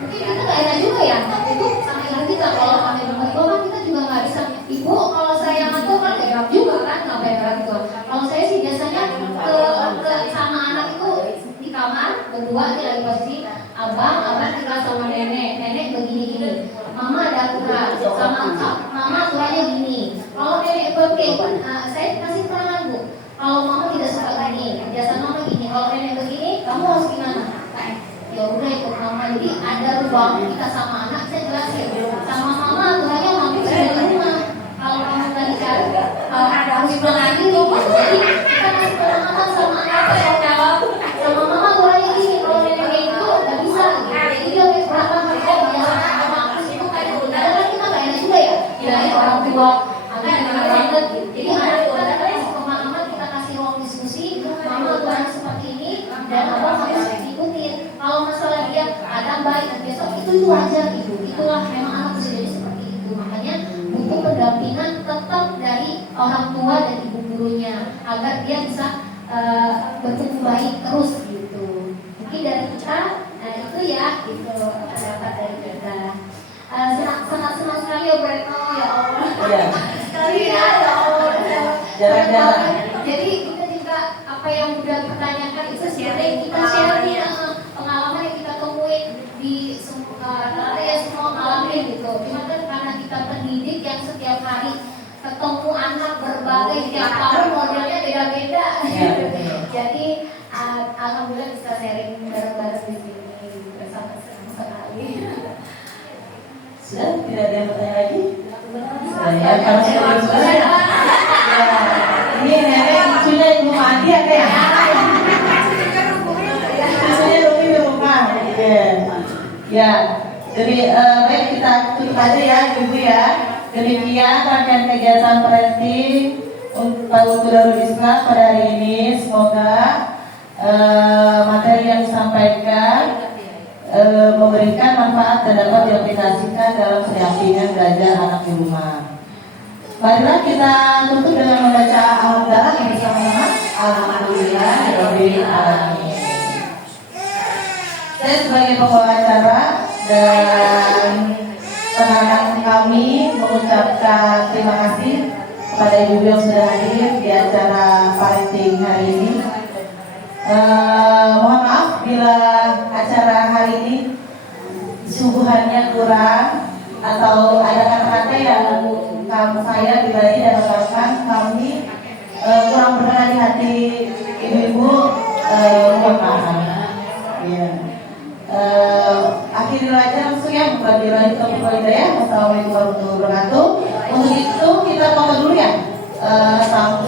mungkin itu nggak enak juga ya itu sama ibu kita kalau kami berdua kan kita juga nggak bisa ibu kalau saya ngatur kan enak juga kan ngapain gitu. Kalau saya sih biasanya ke sama anak itu di kamar berdua dia lagi posisi abang tinggal sama nenek begini mama ada aturan sama mama aturannya gini. Kalau nenek begini saya kasih keterangan Bu, kalau mama tidak suka gini biasa mama gini, kalau nenek begini kamu harus gimana. Ya udah ikut mama, jadi ada ruang kita sama anak saya jelasin sama mama aturannya mama sudah di rumah, kalau kamu tadi cari harus pulang lagi jadi kita kasih pengalaman sama anak saya jawab sama mama aturannya gini, kalau nenek itu nggak bisa jadi dia berapa mereka biasa sama aku itu kayak kadang kita nggak enak juga ya bilangnya orang tua banget. Jadi anak kita kasih pemahaman, kita kasih ruang diskusi mama aturannya seperti ini dan abang harus ikutin. Kalau masalah dia kadang baik dan besok itu wajar ibu, itulah memang anak bisa jadi seperti itu. Makanya butuh pendampingan tetap dari orang tua dan ibu gurunya agar dia bisa bertumbuh baik terus gitu. Mungkin dari kita itu ya gitu pendapat dari kita. Sangat senang sekali ya Bu Retno, ya Allah. Iya. Sekali ya Allah. Jarang-jarang. Jadi kita juga apa yang sudah dipertanyakan itu sharing, kita sharing pengalaman yang kita temuin di semua ngalamin gitu. Cuma kan karena kita pendidik yang setiap hari ketemu anak berbagai tiap tahun modelnya beda-beda. Jadi alhamdulillah bisa sharing bareng-bareng di sini bersama sekali. Sudah tidak ada yang bertanya lagi? Saya kalau saya belum selesai. Ini nenek cucunya Ibu Madi apa ya? Cucunya Rumi di rumah. Ya, jadi baik kita tutup aja ya Ibu ya. Demikian rangkaian kegiatan parenting untuk Darul Islam pada hari ini. Semoga materi yang disampaikan memberikan manfaat dan dapat diaplikasikan dalam pendampingan belajar anak di rumah. Marilah kita tutup dengan membaca alhamdulillah yang bersama-sama. Alhamdulillahirabbil alamin. Saya sebagai pembawa acara dan rekan kami mengucapkan terima kasih kepada ibu yang sudah hadir di acara parenting hari ini. Mohon maaf bila acara hari ini suguhannya kurang atau ada kata-kata yang saya pribadi dan rekan kami kurang berkenan di hati ibu-ibu, mohon maaf. Ya. Akhirnya aja langsung ya, bukan bilang itu ya. Wassalamualaikum warahmatullahi wabarakatuh. Untuk itu kita potong dulu ya,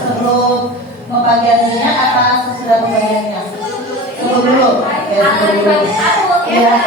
sebelum pembagiannya atas sesudah pembagiannya. Tunggu dulu. Ya, tunggu dulu. Ya,